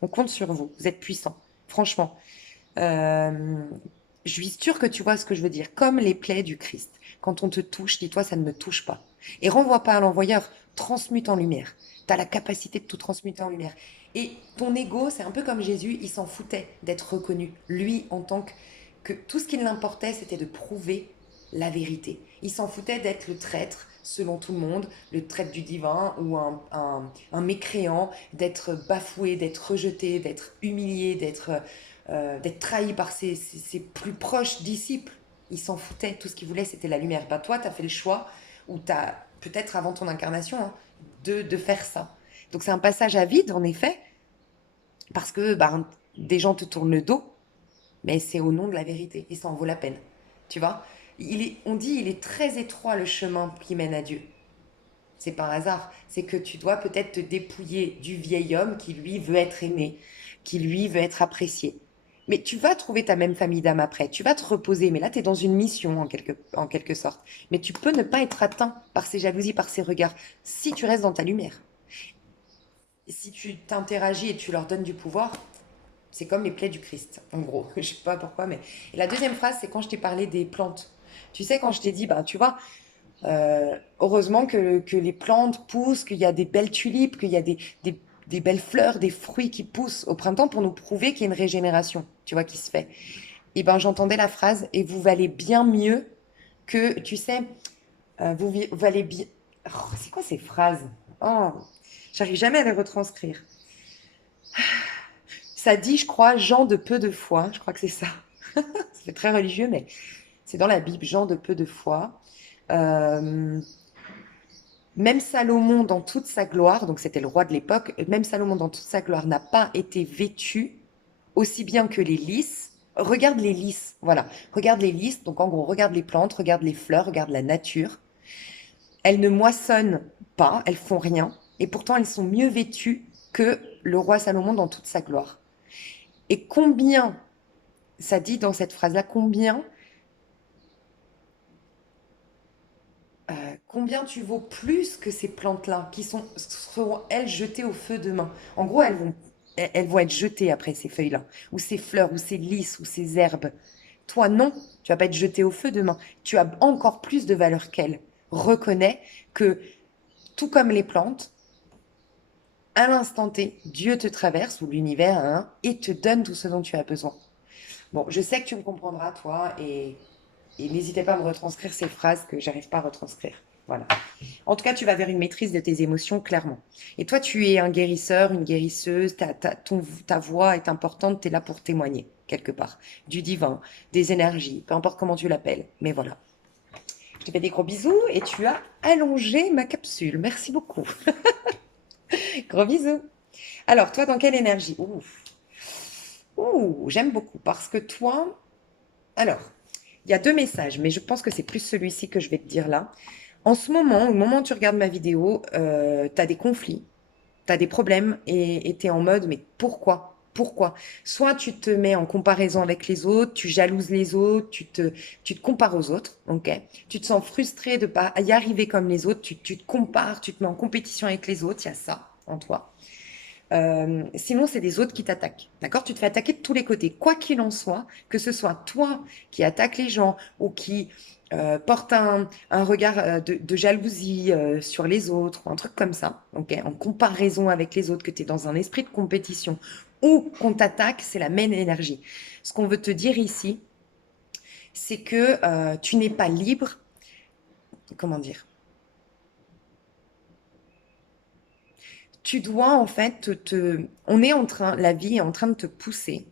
on compte sur vous. Vous êtes puissants, franchement. Euh, je suis sûre que tu vois ce que je veux dire. Comme les plaies du Christ. Quand on te touche, dis-toi, ça ne me touche pas. Et renvoie pas à l'envoyeur, transmute en lumière. Tu as la capacité de tout transmuter en lumière. Et ton ego, c'est un peu comme Jésus, il s'en foutait d'être reconnu. Lui, en tant que tout ce qui l'importait, c'était de prouver la vérité. Il s'en foutait d'être le traître, selon tout le monde, le traître du divin ou un mécréant, d'être bafoué, d'être rejeté, d'être humilié, d'être trahi par ses plus proches disciples. Il s'en foutait, tout ce qu'il voulait c'était la lumière. Ben, toi, tu as fait le choix, ou tu as peut-être avant ton incarnation, hein, de faire ça. Donc c'est un passage à vide, en effet, parce que ben, des gens te tournent le dos, mais c'est au nom de la vérité, et ça en vaut la peine. Tu vois, on dit il est très étroit le chemin qui mène à Dieu. C'est pas un hasard, c'est que tu dois peut-être te dépouiller du vieil homme qui lui veut être aimé, qui lui veut être apprécié. Mais tu vas trouver ta même famille d'âme après, tu vas te reposer, mais là tu es dans une mission en quelque sorte. Mais tu peux ne pas être atteint par ces jalousies, par ces regards, si tu restes dans ta lumière. Et si tu t'interagis et tu leur donnes du pouvoir, c'est comme les plaies du Christ, en gros. Je sais pas pourquoi, mais... Et la deuxième phrase, c'est quand je t'ai parlé des plantes. Tu sais, quand je t'ai dit, bah, tu vois, heureusement que les plantes poussent, qu'il y a des belles tulipes, qu'il y a des belles fleurs, des fruits qui poussent au printemps pour nous prouver qu'il y a une régénération, tu vois, qui se fait. Et ben j'entendais la phrase, et vous valez bien mieux que, tu sais, vous valez bien... Oh, c'est quoi ces phrases? Oh, j'arrive jamais à les retranscrire. Ça dit, je crois, gens de peu de foi, je crois que c'est ça. Ça fait très religieux, mais C'est dans la Bible, Jean de peu de foi. Euh, Même Salomon dans toute sa gloire, donc c'était le roi de l'époque, même Salomon dans toute sa gloire n'a pas été vêtu aussi bien que les lys. Regarde les lys, voilà. Regarde les lys, donc en gros, regarde les plantes, regarde les fleurs, regarde la nature. Elles ne moissonnent pas, elles font rien, et pourtant elles sont mieux vêtues que le roi Salomon dans toute sa gloire. Et combien, ça dit dans cette phrase-là, combien tu vaux plus que ces plantes-là qui seront, elles, jetées au feu demain. En gros, elles vont être jetées après ces feuilles-là, ou ces fleurs, ou ces lys, ou ces herbes. Toi, non, tu vas pas être jeté au feu demain. Tu as encore plus de valeur qu'elles. Reconnais que, tout comme les plantes, à l'instant T, Dieu te traverse, ou l'univers, hein, et te donne tout ce dont tu as besoin. Bon, je sais que tu me comprendras, toi, et n'hésitez pas à me retranscrire ces phrases que j'arrive pas à retranscrire. Voilà. En tout cas, tu vas vers une maîtrise de tes émotions, clairement. Et toi, tu es un guérisseur, une guérisseuse, ta voix est importante, tu es là pour témoigner, quelque part. Du divin, des énergies, peu importe comment tu l'appelles. Mais voilà. Je te fais des gros bisous et tu as allongé ma capsule. Merci beaucoup. Gros bisous. Alors, toi, dans quelle énergie? Ouh, ouh, j'aime beaucoup parce que toi, alors, il y a deux messages, mais je pense que c'est plus celui-ci que je vais te dire là. En ce moment, au moment où tu regardes ma vidéo, tu as des conflits, tu as des problèmes et tu es en mode, mais pourquoi? Pourquoi? Soit tu te mets en comparaison avec les autres, tu jalouses les autres, tu te compares aux autres, ok? Tu te sens frustré de pas y arriver comme les autres, tu te compares, tu te mets en compétition avec les autres, il y a ça en toi. Sinon, c'est des autres qui t'attaquent. D'accord? Tu te fais attaquer de tous les côtés. Quoi qu'il en soit, que ce soit toi qui attaque les gens ou qui porte un regard de jalousie sur les autres ou un truc comme ça, ok? En comparaison avec les autres, que tu es dans un esprit de compétition ou qu'on t'attaque, c'est la même énergie. Ce qu'on veut te dire ici, c'est que tu n'es pas libre. Comment dire? Tu dois en fait on est en train, la vie est en train de te pousser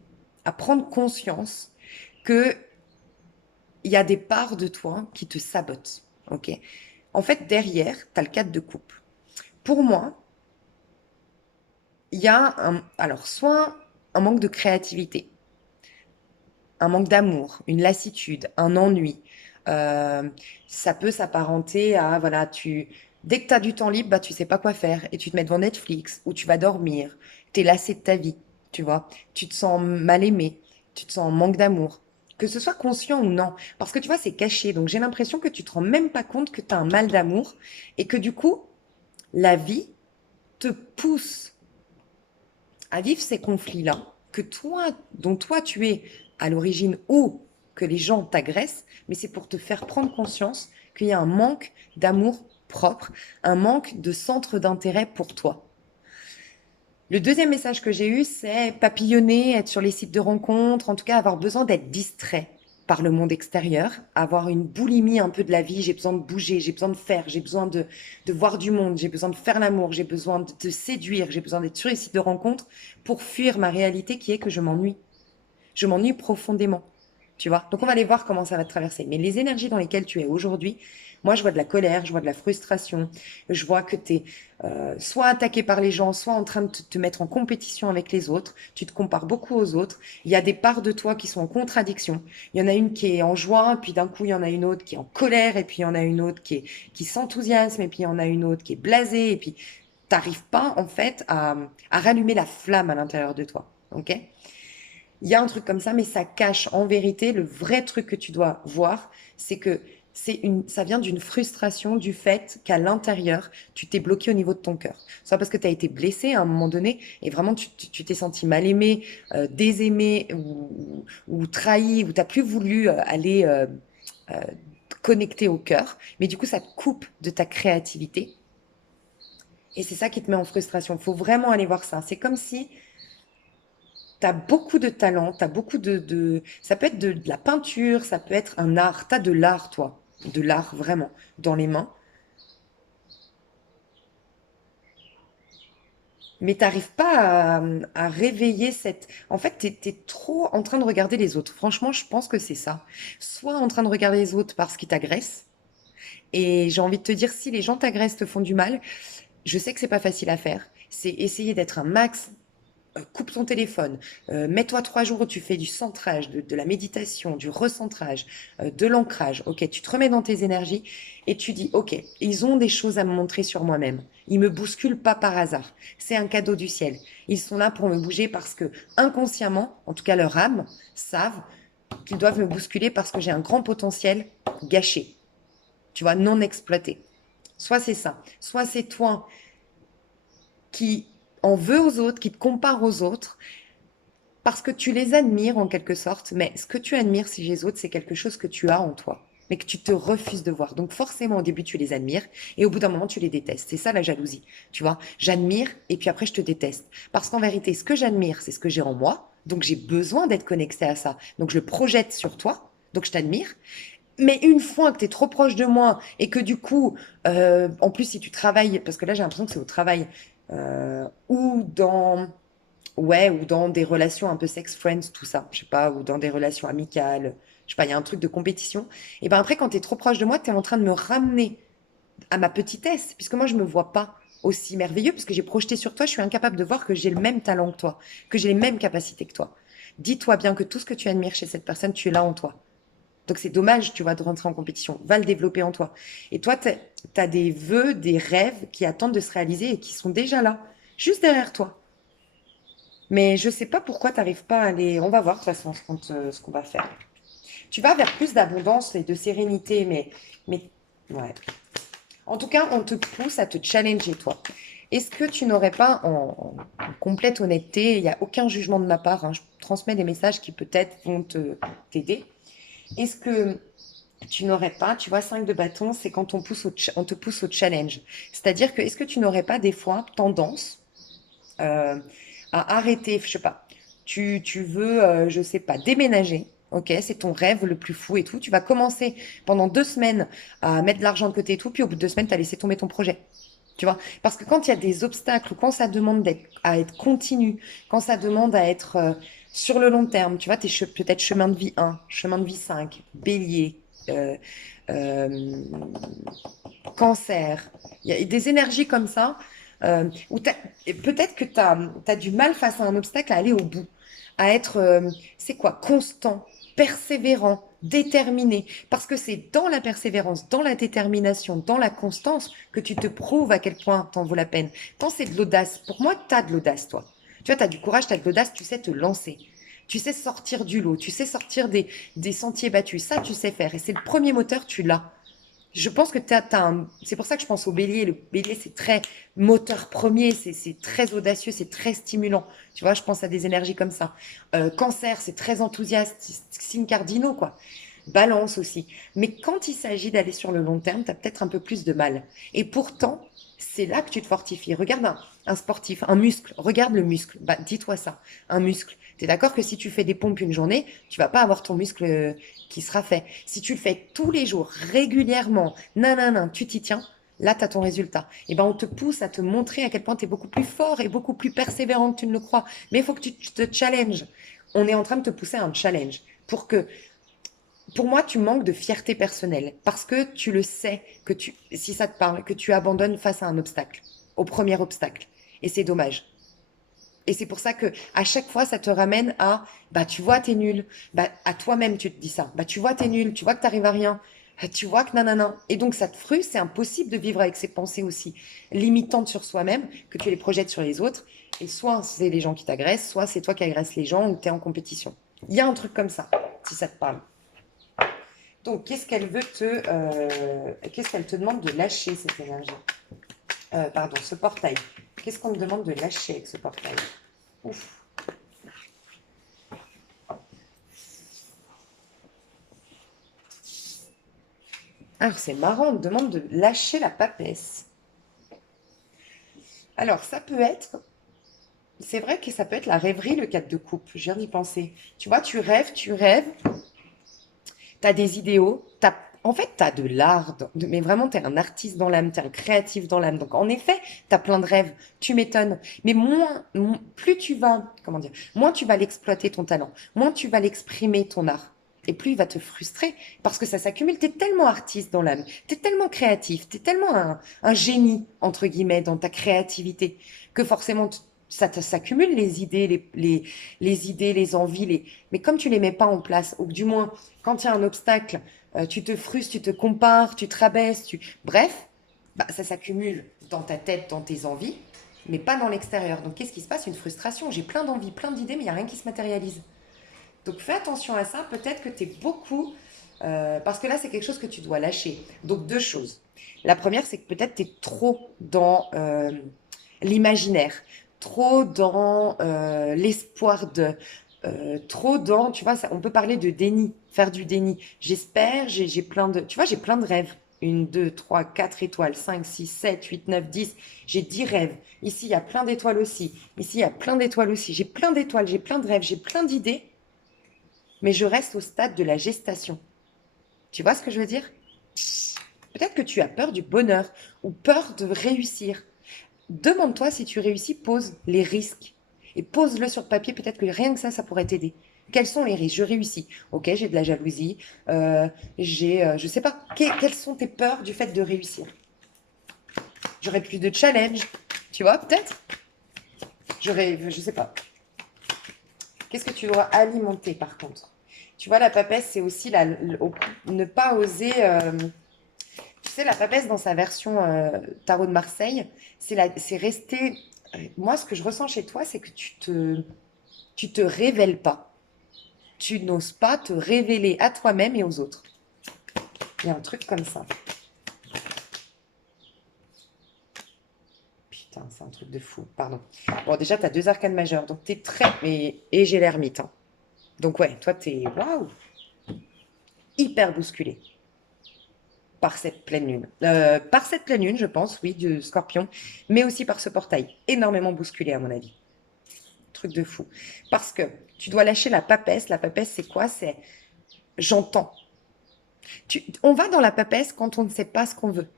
à prendre conscience que il y a des parts de toi qui te sabotent. Ok. En fait, derrière, tu as le cadre de coupe. Pour moi, il y a alors soit un manque de créativité, un manque d'amour, une lassitude, un ennui. Euh, Ça peut s'apparenter à, voilà, dès que tu as du temps libre, bah, tu sais pas quoi faire et tu te mets devant Netflix ou tu vas dormir. Tu es lassé de ta vie, tu vois. Tu te sens mal aimé, tu te sens en manque d'amour. Que ce soit conscient ou non. Parce que tu vois, c'est caché. Donc j'ai l'impression que tu te rends même pas compte que tu as un mal d'amour et que du coup, la vie te pousse à vivre ces conflits-là, que toi, dont toi tu es à l'origine ou que les gens t'agressent, mais c'est pour te faire prendre conscience qu'il y a un manque d'amour propre, un manque de centre d'intérêt pour toi. Le deuxième message que j'ai eu, c'est papillonner, être sur les sites de rencontres, en tout cas avoir besoin d'être distrait par le monde extérieur, avoir une boulimie un peu de la vie, j'ai besoin de bouger, j'ai besoin de faire, j'ai besoin de voir du monde, j'ai besoin de faire l'amour, j'ai besoin de te séduire, j'ai besoin d'être sur les sites de rencontres pour fuir ma réalité qui est que je m'ennuie. Je m'ennuie profondément. Tu vois? Donc on va aller voir comment ça va te traverser. Mais les énergies dans lesquelles tu es aujourd'hui, moi je vois de la colère, je vois de la frustration, je vois que tu es soit attaqué par les gens, soit en train de te mettre en compétition avec les autres. Tu te compares beaucoup aux autres. Il y a des parts de toi qui sont en contradiction. Il y en a une qui est en joie, puis d'un coup il y en a une autre qui est en colère, et puis il y en a une autre qui s'enthousiasme, et puis il y en a une autre qui est blasée, et puis t'arrives pas en fait à rallumer la flamme à l'intérieur de toi. Ok? Il y a un truc comme ça, mais ça cache en vérité le vrai truc que tu dois voir, c'est que ça vient d'une frustration du fait qu'à l'intérieur, tu t'es bloqué au niveau de ton cœur. Soit parce que tu as été blessé à un moment donné et vraiment tu t'es senti mal aimé, désaimé ou trahi, ou tu n'as plus voulu aller euh, te connecter au cœur, mais du coup ça te coupe de ta créativité et c'est ça qui te met en frustration. Il faut vraiment aller voir ça. C'est comme si t'as beaucoup de talent, t'as beaucoup Ça peut être de la peinture, ça peut être un art. T'as de l'art, toi. De l'art, vraiment, dans les mains. Mais t'arrives pas à réveiller cette... En fait, t'es trop en train de regarder les autres. Franchement, je pense que c'est ça. Soit en train de regarder les autres parce qu'ils t'agressent. Et j'ai envie de te dire, si les gens t'agressent, te font du mal, je sais que c'est pas facile à faire. C'est essayer d'être un max. Coupe ton téléphone, mets-toi 3 jours où tu fais du centrage, de la méditation, du recentrage, de l'ancrage. Ok, tu te remets dans tes énergies et tu dis, ok, ils ont des choses à me montrer sur moi-même. Ils me bousculent pas par hasard. C'est un cadeau du ciel. Ils sont là pour me bouger parce que inconsciemment, en tout cas leur âme, savent qu'ils doivent me bousculer parce que j'ai un grand potentiel gâché, tu vois, non exploité. Soit c'est ça, soit c'est toi qui en veux aux autres, qui te compare aux autres, parce que tu les admires en quelque sorte, mais ce que tu admires chez les autres, c'est quelque chose que tu as en toi, mais que tu te refuses de voir. Donc forcément, au début, tu les admires, et au bout d'un moment, tu les détestes. C'est ça la jalousie, tu vois. J'admire, et puis après, je te déteste. Parce qu'en vérité, ce que j'admire, c'est ce que j'ai en moi, donc j'ai besoin d'être connecté à ça. Donc je le projette sur toi, donc je t'admire. Mais une fois que tu es trop proche de moi, et que du coup, en plus, si tu travailles, parce que là, j'ai l'impression que c'est au travail, ou dans ouais, ou dans des relations un peu sex friends, tout ça, je sais pas, ou dans des relations amicales, je sais pas, il y a un truc de compétition. Et ben après, quand tu es trop proche de moi, tu es en train de me ramener à ma petitesse, puisque moi, je me vois pas aussi merveilleux, parce que j'ai projeté sur toi, je suis incapable de voir que j'ai le même talent que toi, que j'ai les mêmes capacités que toi. Dis-toi bien que tout ce que tu admires chez cette personne, tu l'as en toi. Donc c'est dommage, tu vois, de rentrer en compétition. Va le développer en toi. Et toi, tu as des vœux, des rêves qui attendent de se réaliser et qui sont déjà là, juste derrière toi. Mais je sais pas pourquoi tu n'arrives pas à aller. On va voir de toute façon ce qu'on va faire. Tu vas vers plus d'abondance et de sérénité, mais ouais. En tout cas, on te pousse à te challenger, toi. Est-ce que tu n'aurais pas, en complète honnêteté, il n'y a aucun jugement de ma part, hein, je transmets des messages qui peut-être vont t'aider. Est-ce que tu n'aurais pas, tu vois, 5 de bâton, c'est quand on te pousse au challenge. C'est-à-dire que, est-ce que tu n'aurais pas des fois tendance euh, à arrêter, je sais pas, tu veux, je sais pas, déménager. Ok, c'est ton rêve le plus fou et tout. Tu vas commencer pendant 2 semaines à mettre de l'argent de côté et tout, puis au bout de 2 semaines, tu as laissé tomber ton projet. Tu vois? Parce que quand il y a des obstacles, ou quand ça demande à être continu, quand ça demande à être sur le long terme, tu vois, t'es peut-être chemin de vie 1, chemin de vie 5, bélier, euh, euh, cancer. Il y a des énergies comme ça où et peut-être que tu as, du mal face à un obstacle à aller au bout, à être, c'est quoi, constant, persévérant, déterminé. Parce que c'est dans la persévérance, dans la détermination, dans la constance que tu te prouves à quel point t'en vaut la peine. Quand c'est de l'audace, pour moi, tu as de l'audace, toi. Tu vois, tu as du courage, tu as de l'audace, tu sais te lancer. Tu sais sortir du lot, tu sais sortir des sentiers battus. Ça, tu sais faire. Et c'est le premier moteur, tu l'as. Je pense que c'est pour ça que je pense au bélier. Le bélier, c'est très moteur premier, c'est très audacieux, c'est très stimulant. Tu vois, je pense à des énergies comme ça. Cancer, c'est très enthousiaste, signe cardinaux, quoi. Balance aussi. Mais quand il s'agit d'aller sur le long terme, tu as peut-être un peu plus de mal. Et pourtant, c'est là que tu te fortifies. Regarde un sportif, un muscle. Regarde le muscle. Bah, dis-toi ça. Un muscle. Tu es d'accord que si tu fais des pompes une journée, tu vas pas avoir ton muscle qui sera fait. Si tu le fais tous les jours, régulièrement, nanana, tu t'y tiens, là, tu as ton résultat. Et ben, on te pousse à te montrer à quel point tu es beaucoup plus fort et beaucoup plus persévérant que tu ne le crois. Mais il faut que tu te challenges. On est en train de te pousser à un challenge pour moi, tu manques de fierté personnelle parce que tu le sais que si ça te parle, que tu abandonnes face à un obstacle, au premier obstacle. Et c'est dommage. Et c'est pour ça que à chaque fois, ça te ramène à, bah, tu vois, t'es nul. Bah, à toi-même, tu te dis ça. Bah, tu vois, t'es nul. Tu vois que t'arrives à rien. Tu vois que nanana. Et donc, ça te frustre. C'est impossible de vivre avec ces pensées aussi limitantes sur soi-même que tu les projettes sur les autres. Et soit c'est les gens qui t'agressent, soit c'est toi qui agresses les gens ou t'es en compétition. Il y a un truc comme ça, si ça te parle. Donc, qu'est-ce qu'elle te demande de lâcher cette énergie? Pardon, ce portail. Qu'est-ce qu'on me demande de lâcher avec ce portail? Ouf. Alors, c'est marrant, on me demande de lâcher la papesse. Alors, c'est vrai que ça peut être la rêverie, le 4 de coupe. Je viens d'y penser. Tu vois, tu rêves, t'as des idéaux, En fait, tu as de l'art, mais vraiment, tu es un artiste dans l'âme, tu es un créatif dans l'âme. Donc, en effet, tu as plein de rêves, tu m'étonnes. Mais plus tu vas, comment dire, moins tu vas l'exploiter ton talent, moins tu vas l'exprimer ton art. Et plus il va te frustrer parce que ça s'accumule. Tu es tellement artiste dans l'âme, tu es tellement créatif, tu es tellement un génie, entre guillemets, dans ta créativité, que forcément, s'accumule les idées, les idées, les envies. Mais comme tu les mets pas en place, ou du moins, quand il y a un obstacle, tu te frustres, tu te compares, tu te rabaisses, bref, bah, ça s'accumule dans ta tête, dans tes envies, mais pas dans l'extérieur. Donc qu'est-ce qui se passe? Une frustration. J'ai plein d'envies, plein d'idées, mais il n'y a rien qui se matérialise. Donc fais attention à ça. Peut-être que tu es beaucoup... parce que là, c'est quelque chose que tu dois lâcher. Donc deux choses. La première, c'est que peut-être tu es trop dans l'imaginaire, trop dans l'espoir de... trop dans, tu vois, ça, on peut parler de déni, faire du déni. J'espère, j'ai plein de, tu vois, j'ai plein de rêves. Une, deux, trois, quatre étoiles, 5, 6, 7, 8, 9, 10. J'ai 10 rêves. Ici, il y a plein d'étoiles aussi. Ici, il y a plein d'étoiles aussi. J'ai plein d'étoiles, j'ai plein de rêves, j'ai plein d'idées. Mais je reste au stade de la gestation. Tu vois ce que je veux dire? Peut-être que tu as peur du bonheur ou peur de réussir. Demande-toi si tu réussis, pose les risques. Et pose-le sur papier, peut-être que rien que ça pourrait t'aider. Quels sont les risques? Je réussis. Ok, j'ai de la jalousie. Je sais pas. Quelles sont tes peurs du fait de réussir? J'aurais plus de challenge. Tu vois, peut-être? Je sais pas. Qu'est-ce que tu dois alimenter par contre? Tu vois, la papesse, c'est aussi ne pas oser. Tu sais, la papesse dans sa version tarot de Marseille, c'est rester. Moi, ce que je ressens chez toi, c'est que tu te révèles pas. Tu n'oses pas te révéler à toi-même et aux autres. Il y a un truc comme ça. Putain, c'est un truc de fou. Pardon. Bon, déjà, tu as deux arcanes majeures, donc tu es très. Et j'ai l'ermite. Hein. Donc, ouais, toi, tu es. Waouh! Hyper bousculé par cette pleine lune. Par cette pleine lune, je pense, oui, du scorpion, mais aussi par ce portail. Énormément bousculé, à mon avis. Truc de fou. Parce que tu dois lâcher la papesse. La papesse, c'est quoi? C'est j'entends. On va dans la papesse quand on ne sait pas ce qu'on veut,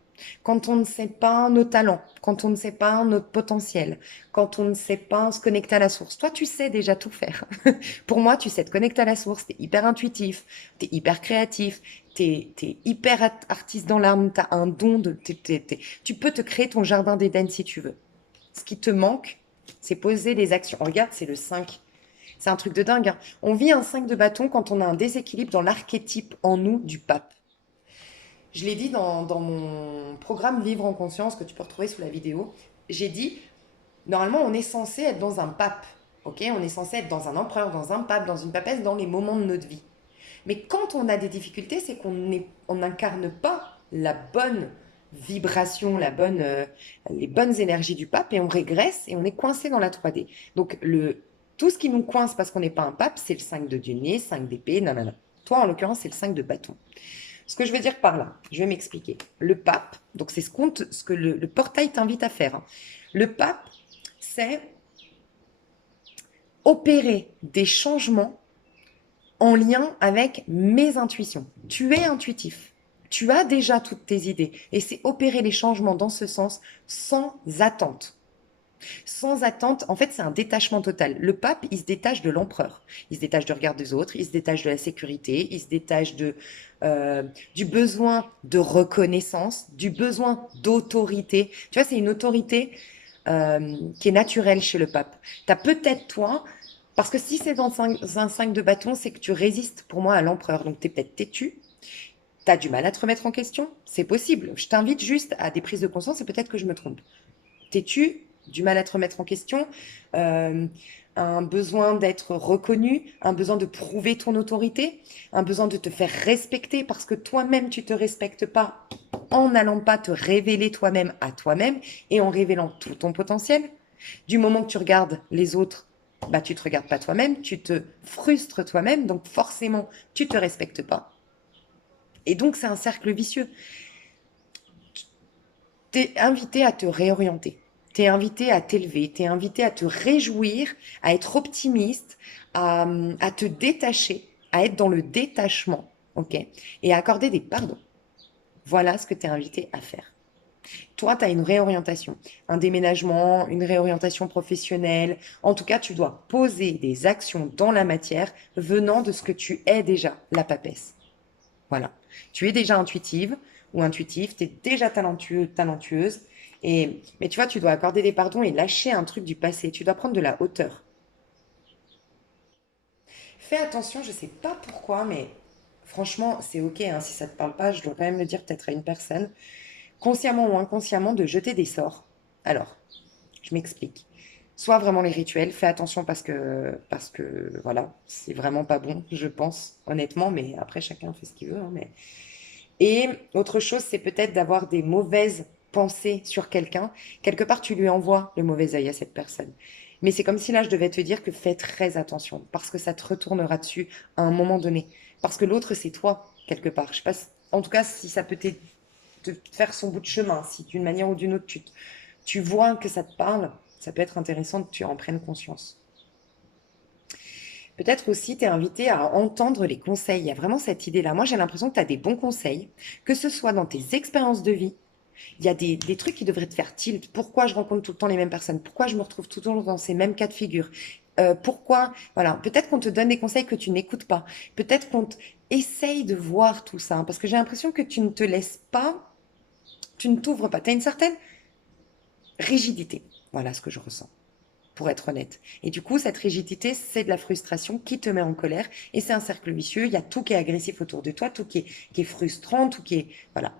quand on ne sait pas nos talents, quand on ne sait pas notre potentiel, quand on ne sait pas se connecter à la source. Toi, tu sais déjà tout faire. Pour moi, tu sais te connecter à la source, tu es hyper intuitif, tu es hyper créatif, tu es hyper artiste dans l'âme, tu as un don tu peux te créer ton jardin d'Éden si tu veux. Ce qui te manque, c'est poser les actions. Regarde, c'est le 5. C'est un truc de dingue. Hein. On vit un 5 de bâton quand on a un déséquilibre dans l'archétype en nous du pape. Je l'ai dit dans mon programme Vivre en conscience que tu peux retrouver sous la vidéo. J'ai dit, normalement, on est censé être dans un pape. Ok, on est censé être dans un empereur, dans un pape, dans une papesse, dans les moments de notre vie. Mais quand on a des difficultés, c'est on n'incarne pas la bonne vibration, les bonnes énergies du pape et on régresse et on est coincé dans la 3D. Donc tout ce qui nous coince parce qu'on n'est pas un pape, c'est le 5 de denier, 5 d'épée, nanana. Toi, en l'occurrence, c'est le 5 de bâton. Ce que je veux dire par là, je vais m'expliquer. Le pape, donc c'est ce que le portail t'invite à faire. Hein. Le pape, c'est opérer des changements en lien avec mes intuitions. Tu es intuitif. Tu as déjà toutes tes idées. Et c'est opérer les changements dans ce sens sans attente. Sans attente, en fait, c'est un détachement total. Le pape, il se détache de l'empereur. Il se détache du regard des autres, il se détache de la sécurité, il se détache du besoin de reconnaissance, du besoin d'autorité. Tu vois, c'est une autorité qui est naturelle chez le pape. Tu as peut-être, toi, parce que si c'est dans un 5 de bâton, c'est que tu résistes pour moi à l'empereur. Donc tu es peut-être têtu, tu as du mal à te remettre en question. C'est possible. Je t'invite juste à des prises de conscience et peut-être que je me trompe. Têtu, du mal à te remettre en question, euh, un besoin d'être reconnu, un besoin de prouver ton autorité, un besoin de te faire respecter parce que toi-même tu te respectes pas en n'allant pas te révéler toi-même à toi-même et en révélant tout ton potentiel. Du moment que tu regardes les autres, bah tu te regardes pas toi-même, tu te frustres toi-même, donc forcément tu te respectes pas. Et donc c'est un cercle vicieux. Tu es invité à te réorienter. Tu es invité à t'élever, tu es invité à te réjouir, à être optimiste, à te détacher, à être dans le détachement, ok? Et à accorder des pardons. Voilà ce que tu es invité à faire. Toi, tu as une réorientation, un déménagement, une réorientation professionnelle. En tout cas, tu dois poser des actions dans la matière venant de ce que tu es déjà, la papesse. Voilà. Tu es déjà intuitive ou intuitif, tu es déjà talentueux, talentueuse. Mais tu vois, tu dois accorder des pardons et lâcher un truc du passé. Tu dois prendre de la hauteur. Fais attention, je sais pas pourquoi, mais franchement, c'est ok, hein, si ça te parle pas, je dois quand même le dire peut-être à une personne, consciemment ou inconsciemment, de jeter des sorts. Alors, je m'explique. Soit vraiment les rituels, fais attention parce que voilà, c'est vraiment pas bon, je pense, honnêtement, mais après chacun fait ce qu'il veut, hein, mais... Et autre chose, c'est peut-être d'avoir des mauvaises pensées sur quelqu'un. Quelque part, tu lui envoies le mauvais œil à cette personne. Mais c'est comme si là, je devais te dire que fais très attention, parce que ça te retournera dessus à un moment donné. Parce que l'autre, c'est toi, quelque part. Je sais pas, en tout cas, si ça peut te faire son bout de chemin, si d'une manière ou d'une autre, tu vois que ça te parle, ça peut être intéressant que tu en prennes conscience. Peut-être aussi, tu es invité à entendre les conseils. Il y a vraiment cette idée-là. Moi, j'ai l'impression que tu as des bons conseils, que ce soit dans tes expériences de vie. Il y a des trucs qui devraient te faire tilt. Pourquoi je rencontre tout le temps les mêmes personnes? Pourquoi je me retrouve tout le temps dans ces mêmes cas de figure? Pourquoi? Voilà. Peut-être qu'on te donne des conseils que tu n'écoutes pas. Peut-être qu'on essaye de voir tout ça. Hein, parce que j'ai l'impression que tu ne te laisses pas, tu ne t'ouvres pas. Tu as une certaine rigidité. Voilà ce que je ressens, pour être honnête. Et du coup, cette rigidité, c'est de la frustration qui te met en colère. Et c'est un cercle vicieux. Il y a tout qui est agressif autour de toi, tout qui est frustrant, tout qui est... Voilà.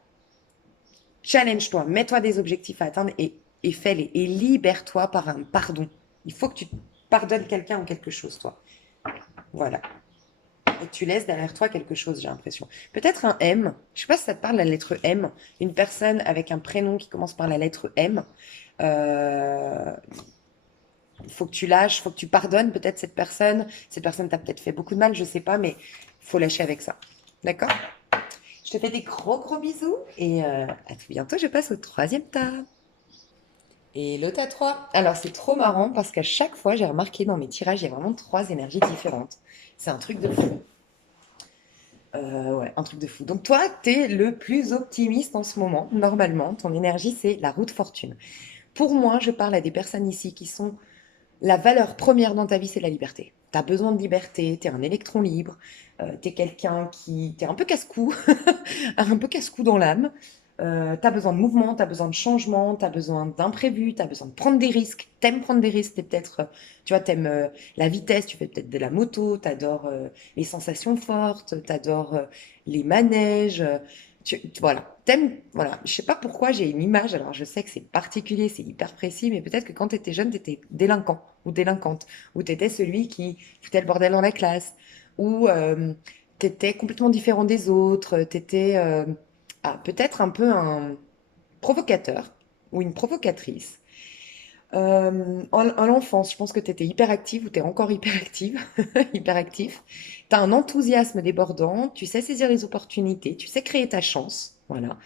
Challenge-toi, mets-toi des objectifs à atteindre et fais-les. Et libère-toi par un pardon. Il faut que tu pardonnes quelqu'un ou quelque chose, toi. Voilà. Et que tu laisses derrière toi quelque chose, j'ai l'impression. Peut-être un M. Je sais pas si ça te parle, la lettre M. Une personne avec un prénom qui commence par la lettre M. Euh, Il faut que tu lâches, il faut que tu pardonnes peut-être cette personne. Cette personne t'a peut-être fait beaucoup de mal, je sais pas, mais il faut lâcher avec ça. D'accord? Je te fais des gros gros bisous et à tout bientôt. Je passe au troisième tas. Et le tas 3. Alors c'est trop marrant parce qu'à chaque fois, j'ai remarqué dans mes tirages, il y a vraiment trois énergies différentes. C'est un truc de fou. Ouais, un truc de fou. Donc toi, t'es le plus optimiste en ce moment. Normalement, ton énergie, c'est la roue de fortune. Pour moi, je parle à des personnes ici qui sont la valeur première dans ta vie, c'est la liberté. Tu as besoin de liberté, tu es un électron libre, tu es quelqu'un qui... Tu es un peu casse-cou, un peu casse-cou dans l'âme. Tu as besoin de mouvement, tu as besoin de changement, tu as besoin d'imprévu, tu as besoin de prendre des risques. T'aimes prendre des risques, t'es peut-être, tu vois, t'aimes la vitesse, tu fais peut-être de la moto, t'adores les sensations fortes, t'adores les manèges. Voilà, t'aimes, voilà. Je sais pas pourquoi j'ai une image, alors je sais que c'est particulier, c'est hyper précis, mais peut-être que quand tu étais jeune, tu étais délinquant ou délinquante, ou tu étais celui qui foutait le bordel dans la classe, ou tu étais complètement différent des autres, tu étais peut-être un peu un provocateur ou une provocatrice. En l'enfance, je pense que tu étais hyper active ou tu es encore hyper active, hyper actif. Tu as un enthousiasme débordant, tu sais saisir les opportunités, tu sais créer ta chance. Voilà.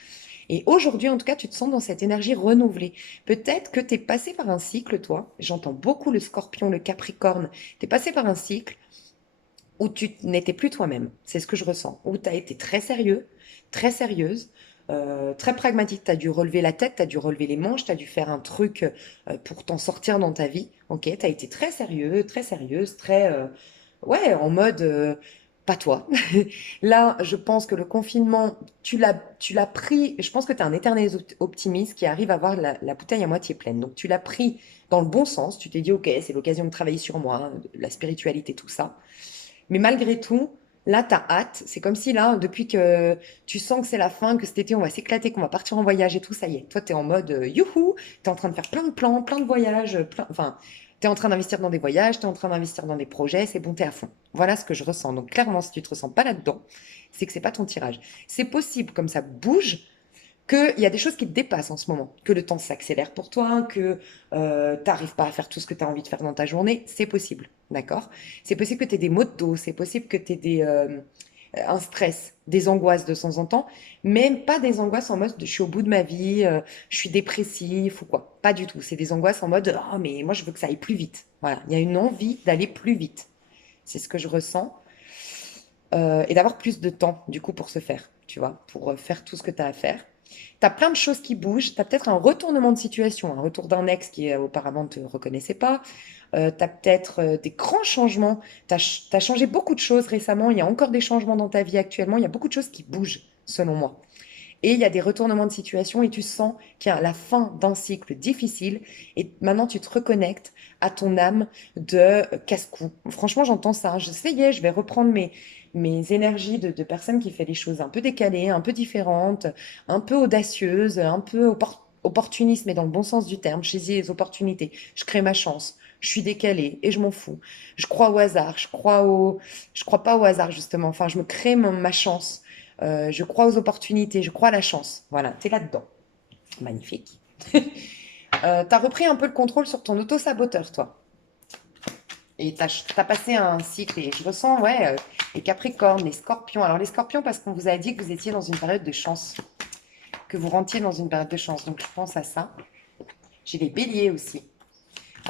Et aujourd'hui, en tout cas, tu te sens dans cette énergie renouvelée. Peut-être que tu es passé par un cycle, toi. J'entends beaucoup le scorpion, le capricorne. Tu es passé par un cycle où tu n'étais plus toi-même. C'est ce que je ressens. Où tu as été très sérieux, très sérieuse, très pragmatique. Tu as dû relever la tête, tu as dû relever les manches, tu as dû faire un truc pour t'en sortir dans ta vie. Ok, tu as été très sérieux, très sérieuse, très... ouais, en mode... pas toi. Là, je pense que le confinement, tu l'as pris. Je pense que tu es un éternel optimiste qui arrive à voir la bouteille à moitié pleine. Donc, tu l'as pris dans le bon sens. Tu t'es dit, OK, c'est l'occasion de travailler sur moi, la spiritualité, tout ça. Mais malgré tout, là, tu as hâte. C'est comme si là, depuis que tu sens que c'est la fin, que cet été, on va s'éclater, qu'on va partir en voyage et tout, ça y est. Toi, tu es en mode youhou, tu es en train de faire plein de plans, plein de voyages, enfin, tu es en train d'investir dans des voyages, tu es en train d'investir dans des projets, c'est bon, t'es à fond. Voilà ce que je ressens. Donc, clairement, si tu te ressens pas là-dedans, c'est que c'est pas ton tirage. C'est possible, comme ça bouge, qu'il y a des choses qui te dépassent en ce moment, que le temps s'accélère pour toi, que tu n'arrives pas à faire tout ce que tu as envie de faire dans ta journée, c'est possible, d'accord? C'est possible que tu aies des maux de dos, c'est possible que tu aies un stress, des angoisses de temps en temps, mais pas des angoisses en mode je suis au bout de ma vie, je suis dépressif ou quoi. Pas du tout. C'est des angoisses en mode oh mais moi je veux que ça aille plus vite. Voilà, il y a une envie d'aller plus vite. C'est ce que je ressens et d'avoir plus de temps du coup pour se faire. tu vois, pour faire tout ce que tu as à faire. Tu as plein de choses qui bougent. Tu as peut-être un retournement de situation, un retour d'un ex qui auparavant ne te reconnaissait pas. Tu as peut-être des grands changements. Tu as changé beaucoup de choses récemment. Il y a encore des changements dans ta vie actuellement. Il y a beaucoup de choses qui bougent, selon moi. Et il y a des retournements de situation et tu sens qu'il y a la fin d'un cycle difficile et maintenant tu te reconnectes à ton âme de casse-cou. Franchement, j'entends ça, hein. Je sais, je vais reprendre mes énergies de personnes qui fait des choses un peu décalées, un peu différentes, un peu audacieuses, un peu opportunistes, mais dans le bon sens du terme. Je saisis les opportunités, je crée ma chance. Je suis décalée et je m'en fous. Je crois au hasard, je crois pas au hasard justement. Enfin, je me crée ma chance. Je crois aux opportunités, je crois à la chance. Voilà, t'es là-dedans. Magnifique. T'as repris un peu le contrôle sur ton auto-saboteur, toi. Et t'as passé un cycle, et je ressens, ouais, les Capricornes, les Scorpions. Alors, les Scorpions, parce qu'on vous a dit que vous étiez dans une période de chance, que vous rentiez dans une période de chance. Donc, je pense à ça. J'ai les Béliers aussi.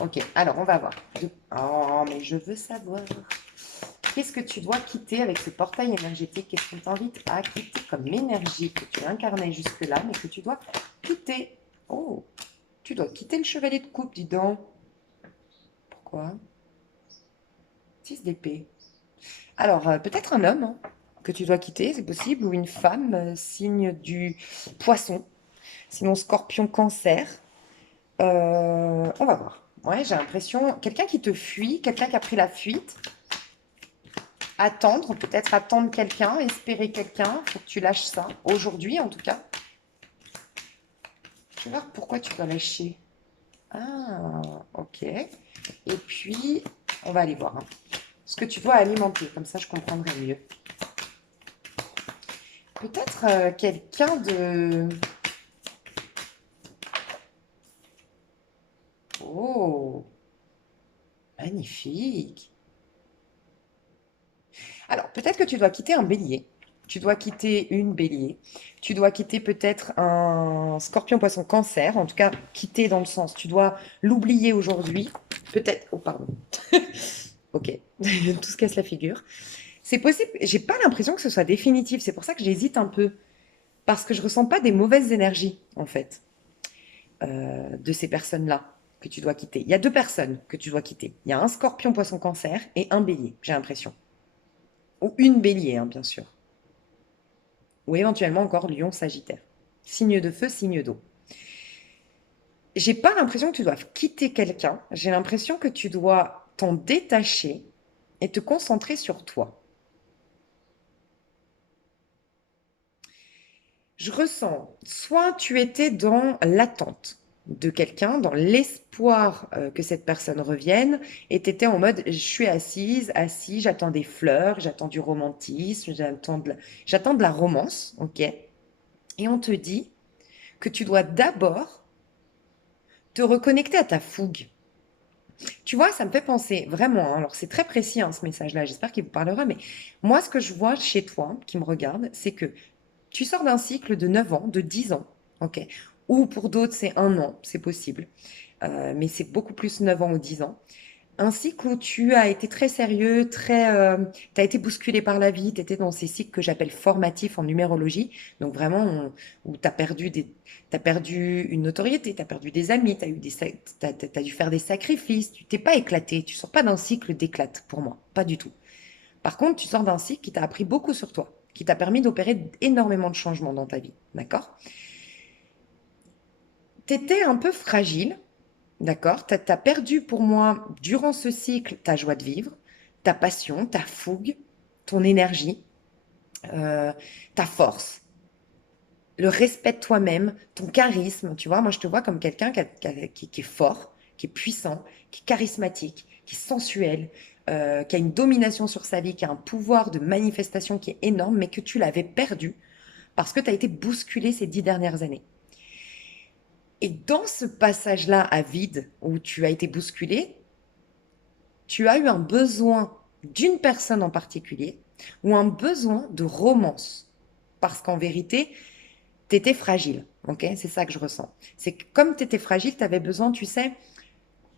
Ok, alors, on va voir. Oh, mais je veux savoir. Qu'est-ce que tu dois quitter avec ce portail énergétique? Qu'est-ce qu'on t'invite à quitter comme énergie que tu incarnais jusque-là, mais que tu dois quitter? Oh, tu dois quitter le chevalier de coupe, dis donc. Pourquoi? 6 d'épée. Alors, peut-être un homme hein, que tu dois quitter, c'est possible, ou une femme, signe du poisson. Sinon, scorpion, cancer. On va voir. Ouais, j'ai l'impression, quelqu'un qui te fuit, quelqu'un qui a pris la fuite. Attendre, peut-être attendre quelqu'un, espérer quelqu'un, faut que tu lâches ça. Aujourd'hui, en tout cas. Je vais voir pourquoi tu dois lâcher. Ah, ok. Et puis, on va aller voir hein, ce que tu dois alimenter. Comme ça, je comprendrai mieux. Peut-être quelqu'un de... Oh, magnifique. Alors, peut-être que tu dois quitter un bélier. Tu dois quitter une bélier. Tu dois quitter peut-être un scorpion, poisson, cancer. En tout cas, quitter dans le sens. Tu dois l'oublier aujourd'hui. Peut-être. Oh, pardon. Ok. Tout se casse la figure. C'est possible. J'ai pas l'impression que ce soit définitif. C'est pour ça que j'hésite un peu. Parce que je ressens pas des mauvaises énergies, en fait, de ces personnes-là que tu dois quitter. Il y a deux personnes que tu dois quitter. Il y a un scorpion, poisson, cancer et un bélier, j'ai l'impression. Ou une bélier, hein, bien sûr. Ou éventuellement encore lion, sagittaire. Signe de feu, signe d'eau. J'ai pas l'impression que tu dois quitter quelqu'un. J'ai l'impression que tu dois t'en détacher et te concentrer sur toi. Je ressens, soit tu étais dans l'attente de quelqu'un, dans l'espoir que cette personne revienne, et tu étais en mode, je suis assise, assis, j'attends des fleurs, j'attends du romantisme, j'attends de la romance, ok? Et on te dit que tu dois d'abord te reconnecter à ta fougue. Tu vois, ça me fait penser vraiment, hein, alors c'est très précis hein, ce message-là, j'espère qu'il vous parlera, mais moi ce que je vois chez toi, qui me regarde, c'est que tu sors d'un cycle de 9 ans, de 10 ans, ok? Ou pour d'autres, c'est un an, c'est possible. Mais c'est beaucoup plus 9 ans ou 10 ans. Un cycle où tu as été très sérieux, tu as été bousculé par la vie, tu étais dans ces cycles que j'appelle formatifs en numérologie. Donc vraiment, où tu as t'as perdu une notoriété, tu as perdu des amis, t'as dû faire des sacrifices, tu t'es pas éclaté, tu sors pas d'un cycle d'éclate pour moi, pas du tout. Par contre, tu sors d'un cycle qui t'a appris beaucoup sur toi, qui t'a permis d'opérer énormément de changements dans ta vie, d'accord? Tu étais un peu fragile, d'accord? Tu as perdu pour moi, durant ce cycle, ta joie de vivre, ta passion, ta fougue, ton énergie, euh, ta force, le respect de toi-même, ton charisme. Tu vois, moi, je te vois comme quelqu'un qui est fort, qui est puissant, qui est charismatique, qui est sensuel, qui a une domination sur sa vie, qui a un pouvoir de manifestation qui est énorme, mais que tu l'avais perdu parce que tu as été bousculé ces 10 dernières années. Et dans ce passage-là à vide, où tu as été bousculé, tu as eu un besoin d'une personne en particulier ou un besoin de romance. Parce qu'en vérité, tu étais fragile. Ok, c'est ça que je ressens. C'est que comme tu étais fragile, tu avais besoin, tu sais,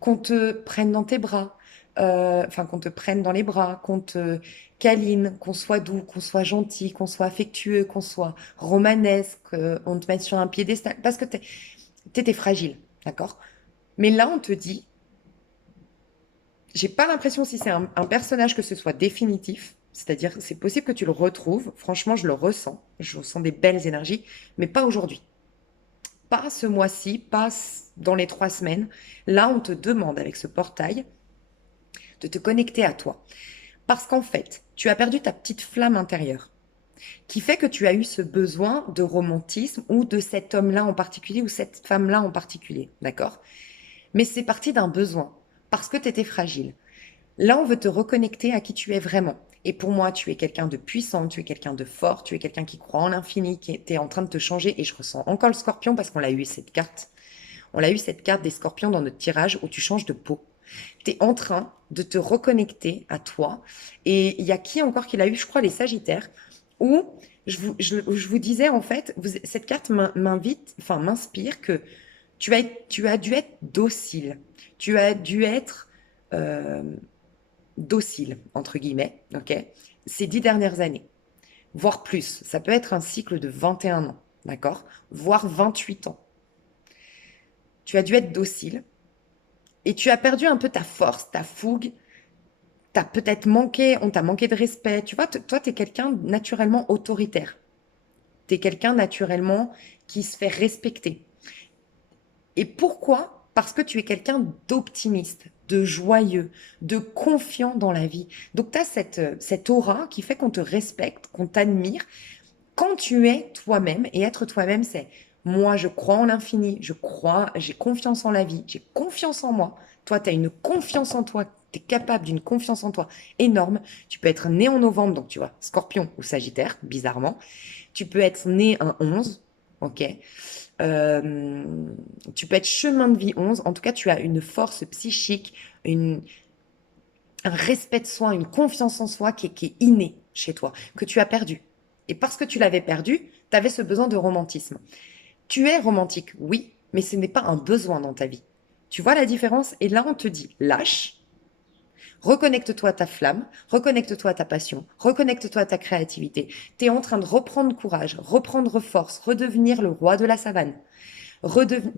qu'on te prenne dans tes bras, enfin qu'on te prenne dans les bras, qu'on te câline, qu'on soit doux, qu'on soit gentil, qu'on soit affectueux, qu'on soit romanesque, qu'on te mette sur un piédestal, parce que t'étais fragile, d'accord? Mais là, on te dit, j'ai pas l'impression si c'est un personnage que ce soit définitif, c'est-à-dire c'est possible que tu le retrouves, franchement, je ressens des belles énergies, mais pas aujourd'hui. Pas ce mois-ci, pas dans les 3 semaines. Là, on te demande avec ce portail de te connecter à toi. Parce qu'en fait, tu as perdu ta petite flamme intérieure qui fait que tu as eu ce besoin de romantisme ou de cet homme-là en particulier ou cette femme-là en particulier. D'accord? Mais c'est parti d'un besoin parce que tu étais fragile. Là, on veut te reconnecter à qui tu es vraiment. Et pour moi, tu es quelqu'un de puissant, tu es quelqu'un de fort, tu es quelqu'un qui croit en l'infini, qui était en train de te changer. Et je ressens encore le scorpion parce qu'on l'a eu cette carte. On a eu cette carte des scorpions dans notre tirage où tu changes de peau. Tu es en train de te reconnecter à toi. Et il y a qui encore qui l'a eu? Je crois les Sagittaires. Où je vous disais en fait, cette carte m'invite, enfin m'inspire que tu as dû être docile. Tu as dû être euh, docile, entre guillemets, ok, ces 10 dernières années, voire plus. Ça peut être un cycle de 21 ans, d'accord? Voire 28 ans. Tu as dû être docile et tu as perdu un peu ta force, ta fougue. T'as peut-être manqué, on t'a manqué de respect. Tu vois, toi, tu es quelqu'un naturellement autoritaire. Tu es quelqu'un naturellement qui se fait respecter. Et pourquoi? Parce que tu es quelqu'un d'optimiste, de joyeux, de confiant dans la vie. Donc, tu as cette aura qui fait qu'on te respecte, qu'on t'admire quand tu es toi-même. Et être toi-même, c'est moi, je crois en l'infini, je crois, j'ai confiance en la vie, j'ai confiance en moi. Toi, tu as une confiance en toi, tu es capable d'une confiance en toi énorme. Tu peux être né en novembre, donc tu vois, Scorpion ou Sagittaire, bizarrement. Tu peux être né un 11, ok. Euh, Tu peux être chemin de vie 11. En tout cas, tu as une force psychique, un respect de soi, une confiance en soi qui est innée chez toi, que tu as perdu. Et parce que tu l'avais perdu, tu avais ce besoin de romantisme. Tu es romantique, oui, mais ce n'est pas un besoin dans ta vie. Tu vois la différence? Et là, on te dit, lâche, reconnecte-toi à ta flamme, reconnecte-toi à ta passion, reconnecte-toi à ta créativité. Tu es en train de reprendre courage, reprendre force, redevenir le roi de la savane.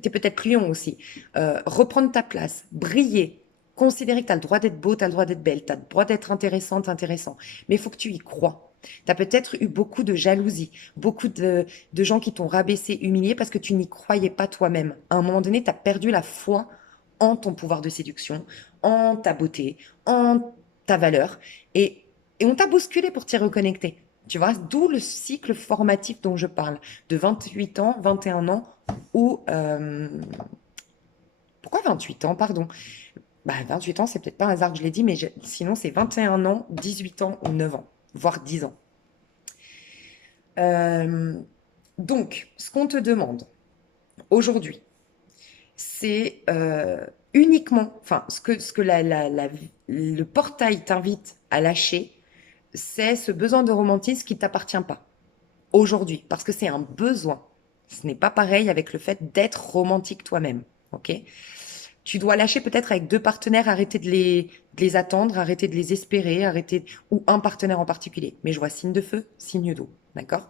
T'es peut-être lion aussi. Reprendre ta place, briller, considérer que tu as le droit d'être beau, tu as le droit d'être belle, tu as le droit d'être intéressante, intéressant. Mais il faut que tu y crois. Tu as peut-être eu beaucoup de jalousie, beaucoup de gens qui t'ont rabaissé, humilié parce que tu n'y croyais pas toi-même. À un moment donné, tu as perdu la foi en ton pouvoir de séduction, en ta beauté, en ta valeur. Et on t'a bousculé pour t'y reconnecter. Tu vois, d'où le cycle formatif dont je parle, de 28 ans, 21 ans, ou... pourquoi 28 ans, pardon? Bah, 28 ans, c'est peut-être pas un hasard que je l'ai dit, mais sinon c'est 21 ans, 18 ans ou 9 ans, voire 10 ans. Euh, donc, ce qu'on te demande aujourd'hui, c'est uniquement, enfin, ce que le portail t'invite à lâcher, c'est ce besoin de romantisme qui ne t'appartient pas aujourd'hui, parce que c'est un besoin. Ce n'est pas pareil avec le fait d'être romantique toi-même, ok? Tu dois lâcher peut-être avec deux partenaires, arrêter de les attendre, arrêter de les espérer, ou un partenaire en particulier. Mais je vois signe de feu, signe d'eau, d'accord?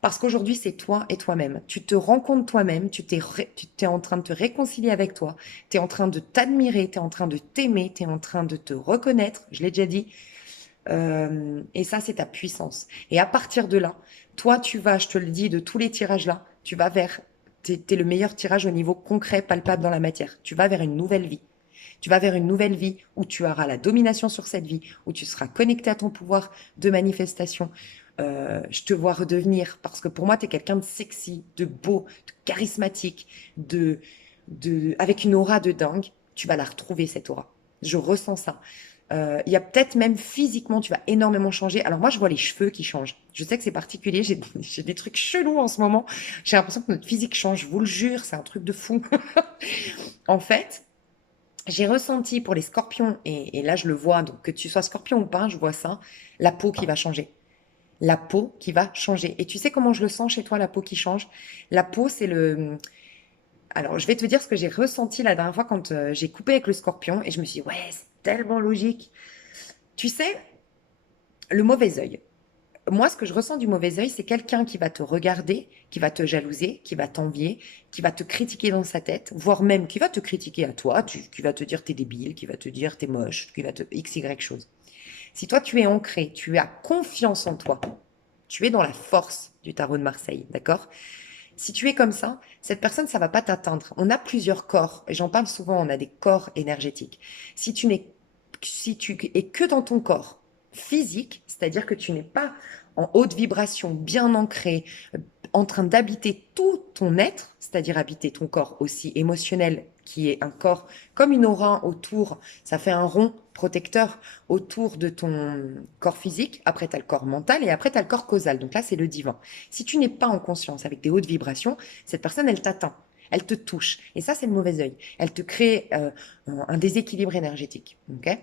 Parce qu'aujourd'hui, c'est toi et toi-même. Tu te rencontres toi-même, tu t'es en train de te réconcilier avec toi, tu es en train de t'admirer, tu es en train de t'aimer, tu es en train de te reconnaître, je l'ai déjà dit. Et ça, c'est ta puissance. Et à partir de là, toi, tu vas, je te le dis, de tous les tirages là, tu vas vers, t'es le meilleur tirage au niveau concret, palpable dans la matière. Tu vas vers une nouvelle vie. Tu vas vers une nouvelle vie où tu auras la domination sur cette vie, où tu seras connecté à ton pouvoir de manifestation. Je te vois redevenir, parce que pour moi, tu es quelqu'un de sexy, de beau, de charismatique, avec une aura de dingue. Tu vas la retrouver, cette aura. Je ressens ça. Il y a peut-être même physiquement, tu vas énormément changer. Alors moi, je vois les cheveux qui changent. Je sais que c'est particulier, j'ai des trucs chelous en ce moment. J'ai l'impression que notre physique change, je vous le jure, c'est un truc de fou. En fait, j'ai ressenti pour les scorpions, et là je le vois, donc que tu sois scorpion ou pas, je vois ça, la peau qui va changer. La peau qui va changer. Et tu sais comment je le sens chez toi, la peau qui change? La peau, c'est le... Alors, je vais te dire ce que j'ai ressenti la dernière fois quand j'ai coupé avec le scorpion, et je me suis dit, ouais, tellement logique. Tu sais, le mauvais œil. Moi, ce que je ressens du mauvais œil, c'est quelqu'un qui va te regarder, qui va te jalouser, qui va t'envier, qui va te critiquer dans sa tête, voire même qui va te critiquer à toi, qui va te dire t'es débile, qui va te dire t'es moche, qui va te x, y chose. Si toi, tu es ancré, tu as confiance en toi, tu es dans la force du tarot de Marseille, d'accord? Si tu es comme ça, cette personne, ça va pas t'atteindre. On a plusieurs corps, et j'en parle souvent, on a des corps énergétiques. Si tu es que dans ton corps physique, c'est-à-dire que tu n'es pas en haute vibration, bien ancré, en train d'habiter tout ton être, c'est-à-dire habiter ton corps aussi émotionnel, qui est un corps comme une aura autour, ça fait un rond protecteur autour de ton corps physique, après tu as le corps mental et après tu as le corps causal, donc là c'est le divin. Si tu n'es pas en conscience avec des hautes vibrations, cette personne elle t'atteint, elle te touche, et ça c'est le mauvais œil, elle te crée un déséquilibre énergétique, ok?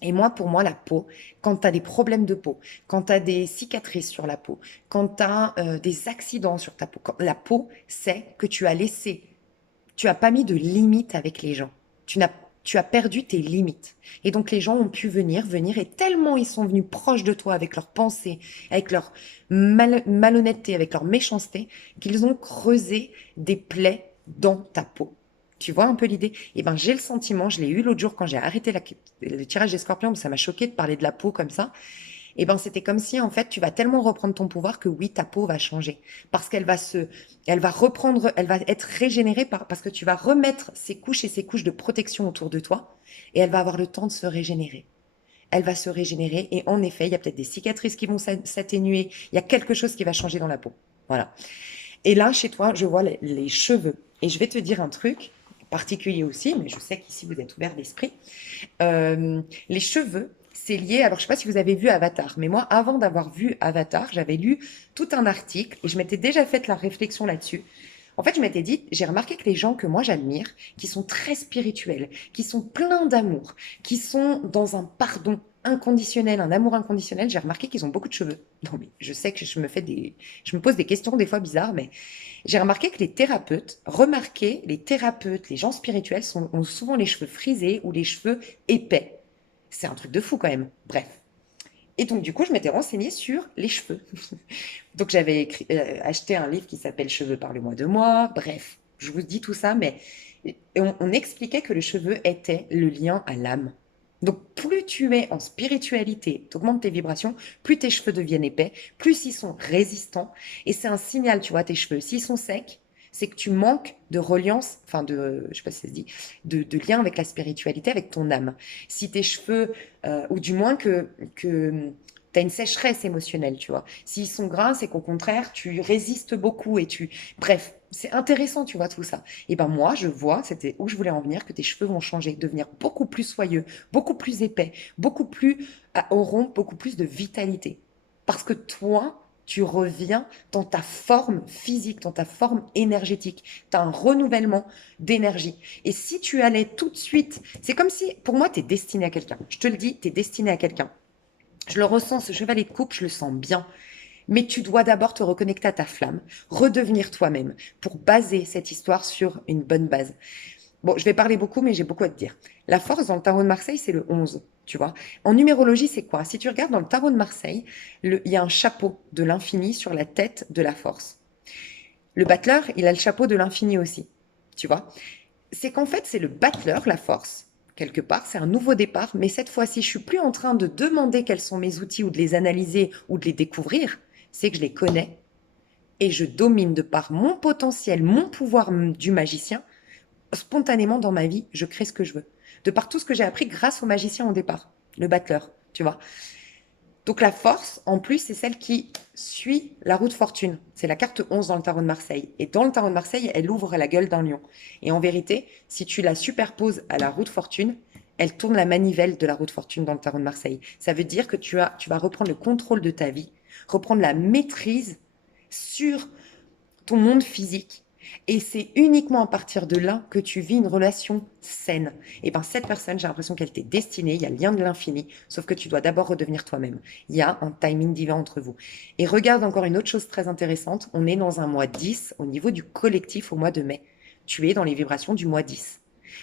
Et moi, pour moi, la peau, quand tu as des problèmes de peau, quand tu as des cicatrices sur la peau, quand tu as des accidents sur ta peau, la peau, c'est que tu as pas mis de limites avec les gens. Tu as perdu tes limites. Et donc les gens ont pu venir, et tellement ils sont venus proches de toi avec leurs pensées, avec leur malhonnêteté, avec leur méchanceté, qu'ils ont creusé des plaies dans ta peau. Tu vois un peu l'idée? Eh ben, j'ai le sentiment, je l'ai eu l'autre jour quand j'ai arrêté le tirage des scorpions, ça m'a choqué de parler de la peau comme ça. Eh ben, c'était comme si, en fait, tu vas tellement reprendre ton pouvoir que oui, ta peau va changer. Parce elle va reprendre, elle va être régénérée parce que tu vas remettre ces couches et ces couches de protection autour de toi et elle va avoir le temps de se régénérer. Elle va se régénérer et en effet, il y a peut-être des cicatrices qui vont s'atténuer. Il y a quelque chose qui va changer dans la peau. Voilà. Et là, chez toi, je vois les cheveux. Et je vais te dire un truc particulier aussi, mais je sais qu'ici, vous êtes ouvert d'esprit. Les cheveux, c'est lié. Alors, je ne sais pas si vous avez vu Avatar, mais moi, avant d'avoir vu Avatar, j'avais lu tout un article et je m'étais déjà fait la réflexion là-dessus. En fait, je m'étais dit, j'ai remarqué que les gens que moi j'admire, qui sont très spirituels, qui sont pleins d'amour, qui sont dans un pardon inconditionnel, un amour inconditionnel, j'ai remarqué qu'ils ont beaucoup de cheveux. Non, mais je sais que je me pose des questions des fois bizarres, mais j'ai remarqué que les thérapeutes, les gens spirituels ont souvent les cheveux frisés ou les cheveux épais. C'est un truc de fou quand même. Bref. Et donc, du coup, je m'étais renseignée sur les cheveux. Donc, j'avais acheté un livre qui s'appelle Cheveux, parlez-moi de moi. Bref, je vous dis tout ça, mais on expliquait que le cheveu était le lien à l'âme. Donc, plus tu es en spiritualité, tu augmentes tes vibrations, plus tes cheveux deviennent épais, plus ils sont résistants. Et c'est un signal, tu vois, tes cheveux. S'ils sont secs, c'est que tu manques de reliance, enfin je sais pas si ça se dit, de lien avec la spiritualité, avec ton âme. Si tes cheveux, ou du moins que tu as une sécheresse émotionnelle, tu vois. S'ils sont gras, c'est qu'au contraire, tu résistes beaucoup et tu... Bref, c'est intéressant, tu vois, tout ça. Et ben moi, je vois, c'était où je voulais en venir, que tes cheveux vont changer, devenir beaucoup plus soyeux, beaucoup plus épais, auront beaucoup plus de vitalité. Parce que toi, tu reviens dans ta forme physique, dans ta forme énergétique. Tu as un renouvellement d'énergie. Et si tu allais tout de suite, c'est comme si, pour moi, tu es destiné à quelqu'un. Je te le dis, tu es destiné à quelqu'un. Je le ressens, ce chevalier de coupe, je le sens bien. Mais tu dois d'abord te reconnecter à ta flamme, redevenir toi-même pour baser cette histoire sur une bonne base. Bon, je vais parler beaucoup, mais j'ai beaucoup à te dire. La force dans le tarot de Marseille, c'est le 11, tu vois. En numérologie, c'est quoi? Si tu regardes dans le tarot de Marseille, il y a un chapeau de l'infini sur la tête de la force. Le battleur, il a le chapeau de l'infini aussi, tu vois. C'est qu'en fait, c'est le battleur, la force, quelque part, c'est un nouveau départ, mais cette fois-ci, je suis plus en train de demander quels sont mes outils ou de les analyser ou de les découvrir, c'est que je les connais et je domine de par mon potentiel, mon pouvoir du magicien, spontanément dans ma vie, je crée ce que je veux. De par tout ce que j'ai appris grâce au magicien au départ, le battleur, tu vois. Donc la force, en plus, c'est celle qui suit la roue de fortune. C'est la carte 11 dans le tarot de Marseille. Et dans le tarot de Marseille, elle ouvre la gueule d'un lion. Et en vérité, si tu la superposes à la roue de fortune, elle tourne la manivelle de la roue de fortune dans le tarot de Marseille. Ça veut dire que tu vas reprendre le contrôle de ta vie, reprendre la maîtrise sur ton monde physique. Et c'est uniquement à partir de là que tu vis une relation saine. Et bien cette personne, j'ai l'impression qu'elle t'est destinée, il y a le lien de l'infini, sauf que tu dois d'abord redevenir toi-même. Il y a un timing divin entre vous. Et regarde encore une autre chose très intéressante, on est dans un mois 10 au niveau du collectif au mois de mai. Tu es dans les vibrations du mois 10.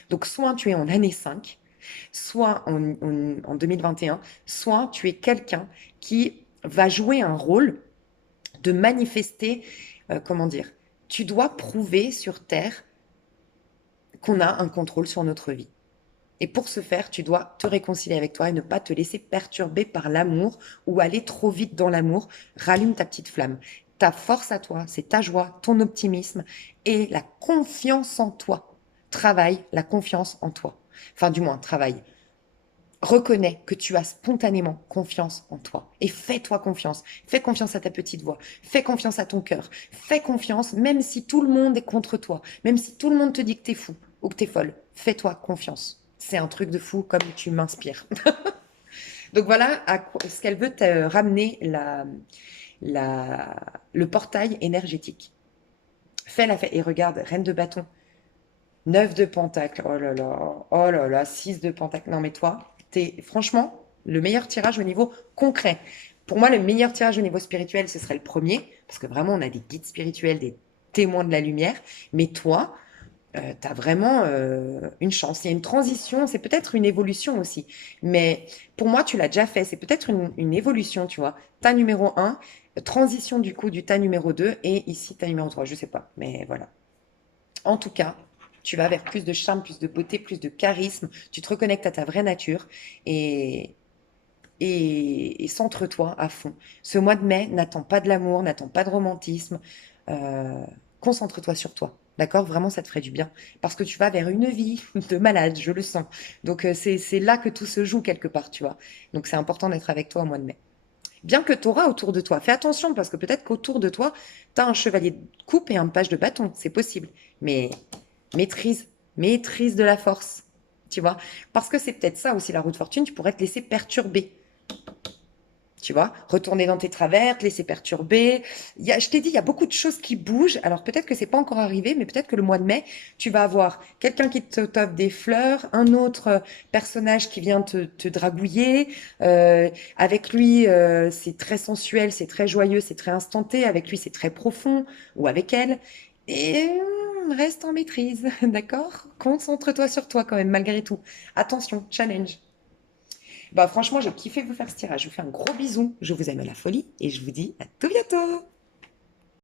Donc soit tu es en année 5, soit en 2021, soit tu es quelqu'un qui va jouer un rôle de manifester, comment dire, tu dois prouver sur Terre qu'on a un contrôle sur notre vie. Et pour ce faire, tu dois te réconcilier avec toi et ne pas te laisser perturber par l'amour ou aller trop vite dans l'amour. Rallume ta petite flamme. Ta force à toi, c'est ta joie, ton optimisme et la confiance en toi. Travaille la confiance en toi. Enfin, du moins, travaille. Reconnais que tu as spontanément confiance en toi et fais-toi confiance. Fais confiance à ta petite voix. Fais confiance à ton cœur. Fais confiance même si tout le monde est contre toi. Même si tout le monde te dit que t'es fou ou que t'es folle. Fais-toi confiance. C'est un truc de fou comme tu m'inspires. Donc voilà ce qu'elle veut te ramener le portail énergétique. Fais la fête et regarde, reine de bâton, 9 de pentacle, oh là là, 6 de pentacle. Non mais toi, t'es franchement le meilleur tirage au niveau concret. Pour moi, le meilleur tirage au niveau spirituel, ce serait le premier, parce que vraiment, on a des guides spirituels, des témoins de la lumière. Mais toi, tu as vraiment une chance. Il y a une transition, c'est peut-être une évolution aussi. Mais pour moi, tu l'as déjà fait. C'est peut-être une évolution, tu vois. Ta numéro un, transition du coup du ta numéro 2 et ici ta numéro 3. Je sais pas, mais voilà. En tout cas, tu vas vers plus de charme, plus de beauté, plus de charisme. Tu te reconnectes à ta vraie nature et, et centre-toi à fond. Ce mois de mai, n'attends pas de l'amour, n'attends pas de romantisme. Euh, Concentre-toi sur toi. D'accord? Vraiment, ça te ferait du bien. Parce que tu vas vers une vie de malade, je le sens. Donc, c'est là que tout se joue quelque part, tu vois. Donc, c'est important d'être avec toi au mois de mai. Bien que tu auras autour de toi, fais attention parce que peut-être qu'autour de toi, tu as un chevalier de coupe et un page de bâton. C'est possible. Mais maîtrise, maîtrise de la force. Tu vois? Parce que c'est peut-être ça aussi la roue de fortune, tu pourrais te laisser perturber. Tu vois, retourner dans tes travers, te laisser perturber. Je t'ai dit, il y a beaucoup de choses qui bougent. Alors peut-être que c'est pas encore arrivé, mais peut-être que le mois de mai, tu vas avoir quelqu'un qui t'offre des fleurs, un autre personnage qui vient te dragouiller. Avec lui, c'est très sensuel, c'est très joyeux, c'est très instanté. Avec lui, c'est très profond, ou avec elle. Et reste en maîtrise, d'accord? Concentre-toi sur toi quand même, malgré tout. Attention, challenge. Bah franchement, j'ai kiffé vous faire ce tirage. Je vous fais un gros bisou. Je vous aime à la folie et je vous dis à tout bientôt.